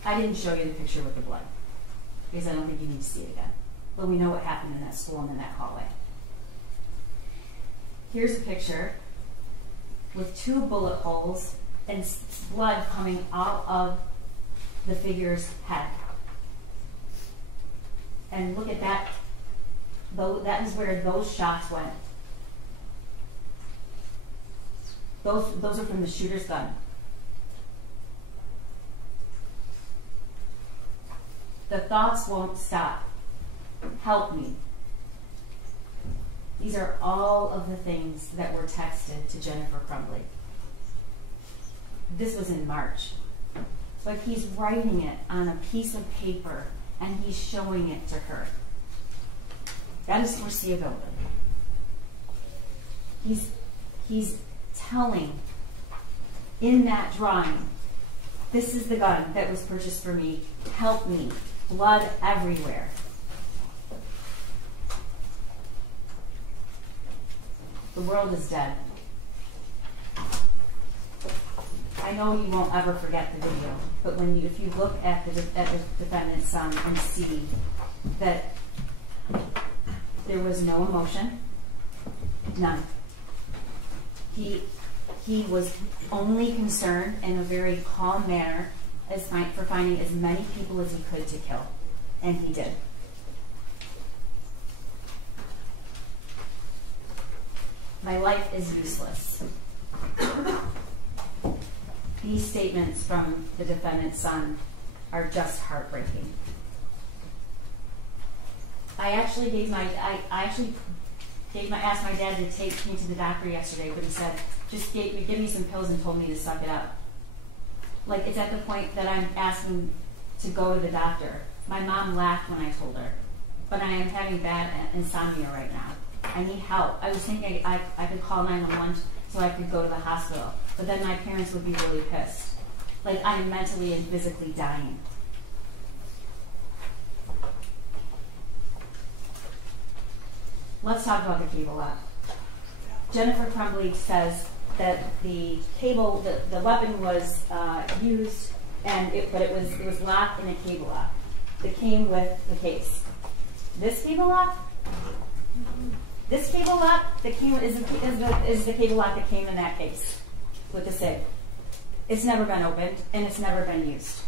I didn't show you the picture with the blood because I don't think you need to see it again. But we know what happened in that school and in that hallway. Here's a picture with 2 bullet holes and blood coming out of the figure's head. And look at that. That is where those shots went. Those are from the shooter's gun. The thoughts won't stop. Help me. These are all of the things that were texted to Jennifer Crumbley. This was in March. But he's writing it on a piece of paper and he's showing it to her. That is foreseeability. He's telling in that drawing, this is the gun that was purchased for me. Help me. Blood everywhere. The world is dead. I know you won't ever forget the video, but if you look at the defendant's son and see that there was no emotion, none. He was only concerned in a very calm manner for finding as many people as he could to kill, and he did. My life is useless. These statements from the defendant's son are just heartbreaking. I asked my dad to take me to the doctor yesterday, but he said, just give me some pills and told me to suck it up. Like, it's at the point that I'm asking to go to the doctor. My mom laughed when I told her, but I am having bad insomnia right now. I need help. I was thinking I could call 911 so I could go to the hospital, but then my parents would be really pissed. Like, I am mentally and physically dying. Let's talk about the cable lock. Jennifer Crumbley says that the weapon was used, but it was locked in a cable lock that came with the case. This cable lock that came is the cable lock that came in that case with the SIG. It's never been opened and it's never been used.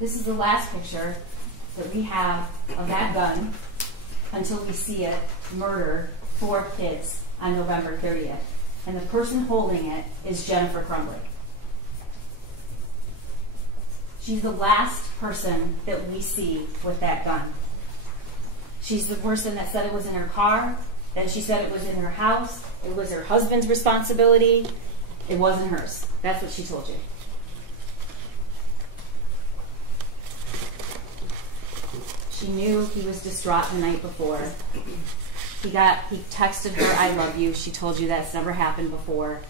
This is the last picture that we have of that gun until we see it murder 4 kids on November 30th. And the person holding it is Jennifer Crumbley. She's the last person that we see with that gun. She's the person that said it was in her car, then she said it was in her house, it was her husband's responsibility, it wasn't hers. That's what she told you. She knew he was distraught the night before. He texted her, "I love you." She told you that's never happened before.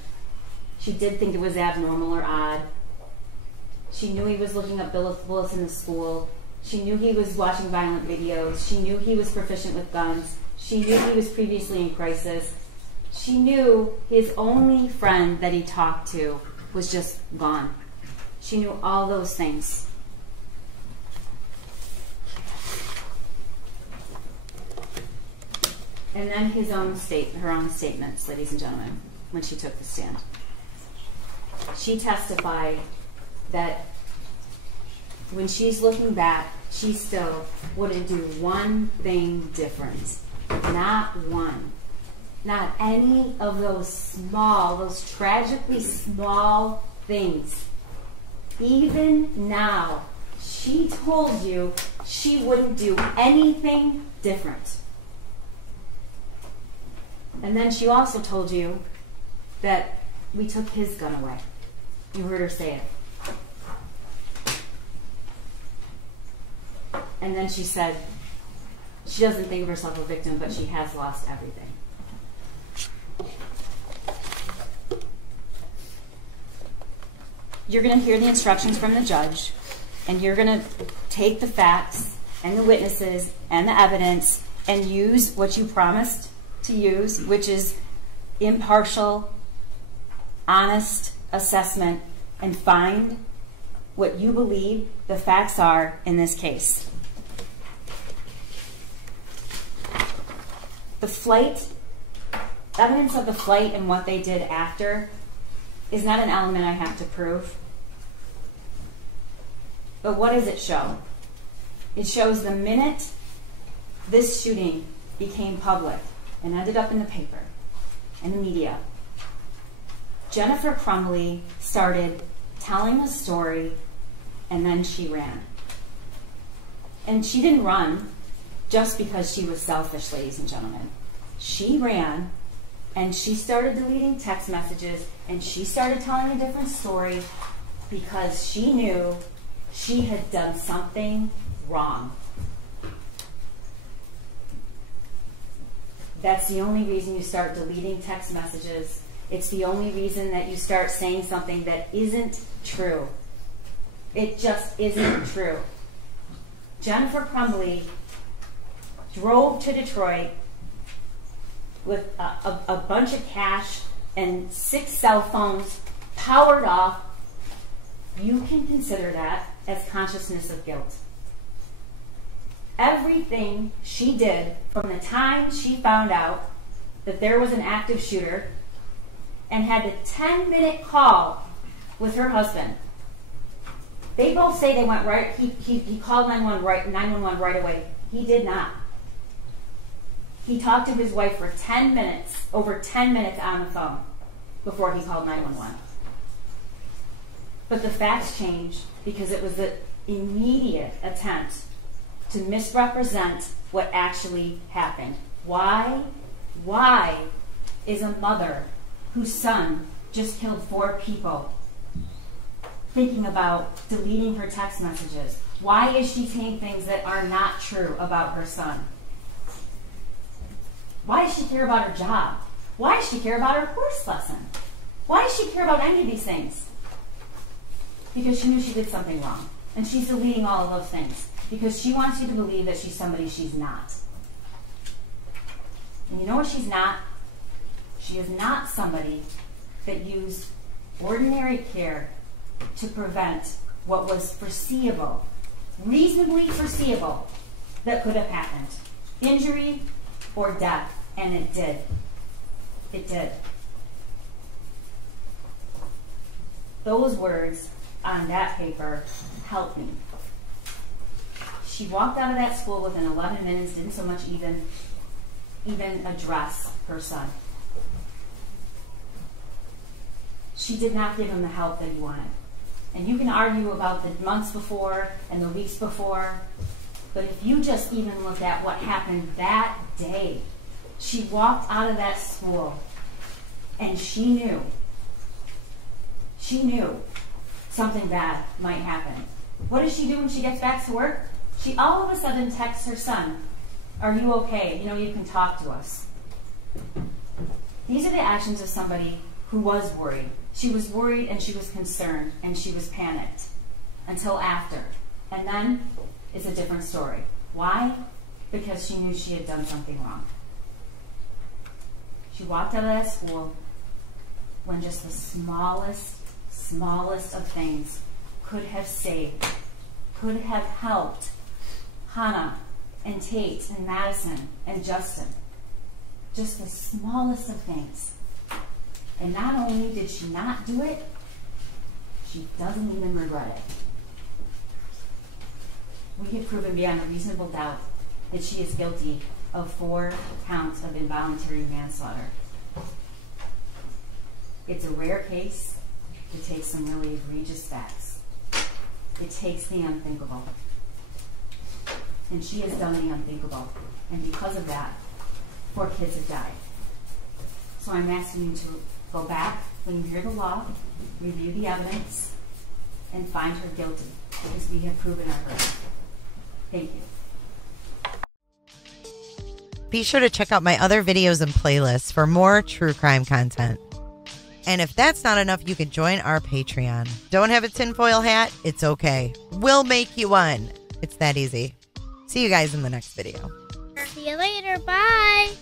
She did think it was abnormal or odd. She knew he was looking up bullets in the school. She knew he was watching violent videos. She knew he was proficient with guns. She knew he was previously in crisis. She knew his only friend that he talked to was just gone. She knew all those things. And then her own statements, ladies and gentlemen, when she took the stand. She testified that when she's looking back, she still wouldn't do one thing different. Not one. Not any of those tragically small things. Even now, she told you she wouldn't do anything different. And then she also told you that we took his gun away. You heard her say it. And then she said she doesn't think of herself a victim, but she has lost everything. You're going to hear the instructions from the judge, and you're going to take the facts and the witnesses and the evidence and use what you promised to use, which is impartial, honest assessment, and find what you believe the facts are in this case. The flight, evidence of the flight and what they did after is not an element I have to prove. But what does it show? It shows the minute this shooting became public and ended up in the paper and the media, Jennifer Crumbley started telling a story, and then she ran. And she didn't run just because she was selfish, ladies and gentlemen. She ran, and she started deleting text messages, and she started telling a different story because she knew she had done something wrong. That's the only reason you start deleting text messages. It's the only reason that you start saying something that isn't true. It just isn't true. Jennifer Crumbley drove to Detroit with a bunch of cash and 6 cell phones powered off. You can consider that as consciousness of guilt. Everything she did from the time she found out that there was an active shooter and had the 10-minute call with her husband. They both say they went right, he called 911 right away. He did not. He talked to his wife for 10 minutes, over 10 minutes on the phone before he called 911. But the facts changed because it was the immediate attempt to misrepresent what actually happened. Why is a mother whose son just killed 4 people thinking about deleting her text messages? Why is she saying things that are not true about her son? Why does she care about her job? Why does she care about her horse lesson? Why does she care about any of these things? Because she knew she did something wrong. And she's deleting all of those things because she wants you to believe that she's somebody she's not. And you know what she's not? She is not somebody that used ordinary care to prevent what was foreseeable, reasonably foreseeable, that could have happened. Injury or death. And it did. It did. Those words on that paper helped me. She walked out of that school within 11 minutes, didn't so much even address her son. She did not give him the help that he wanted. And you can argue about the months before and the weeks before, but if you just even look at what happened that day, she walked out of that school and she knew something bad might happen. What does she do when she gets back to work? She all of a sudden texts her son, "Are you okay? You know, you can talk to us." These are the actions of somebody who was worried. She was worried and she was concerned and she was panicked until after. And then it's a different story. Why? Because she knew she had done something wrong. She walked out of that school when just the smallest of things could have saved, could have helped Hannah and Tate and Madison and Justin. Just the smallest of things. And not only did she not do it, she doesn't even regret it. We have proven beyond a reasonable doubt that she is guilty of 4 counts of involuntary manslaughter. It's a rare case. It takes some really egregious facts. It takes the unthinkable. And she has done the unthinkable. And because of that, 4 kids have died. So I'm asking you to go back when you hear the law, review the evidence, and find her guilty, because we have proven her guilty. Thank you. Be sure to check out my other videos and playlists for more true crime content. And if that's not enough, you can join our Patreon. Don't have a tinfoil hat? It's okay. We'll make you one. It's that easy. See you guys in the next video. See you later. Bye.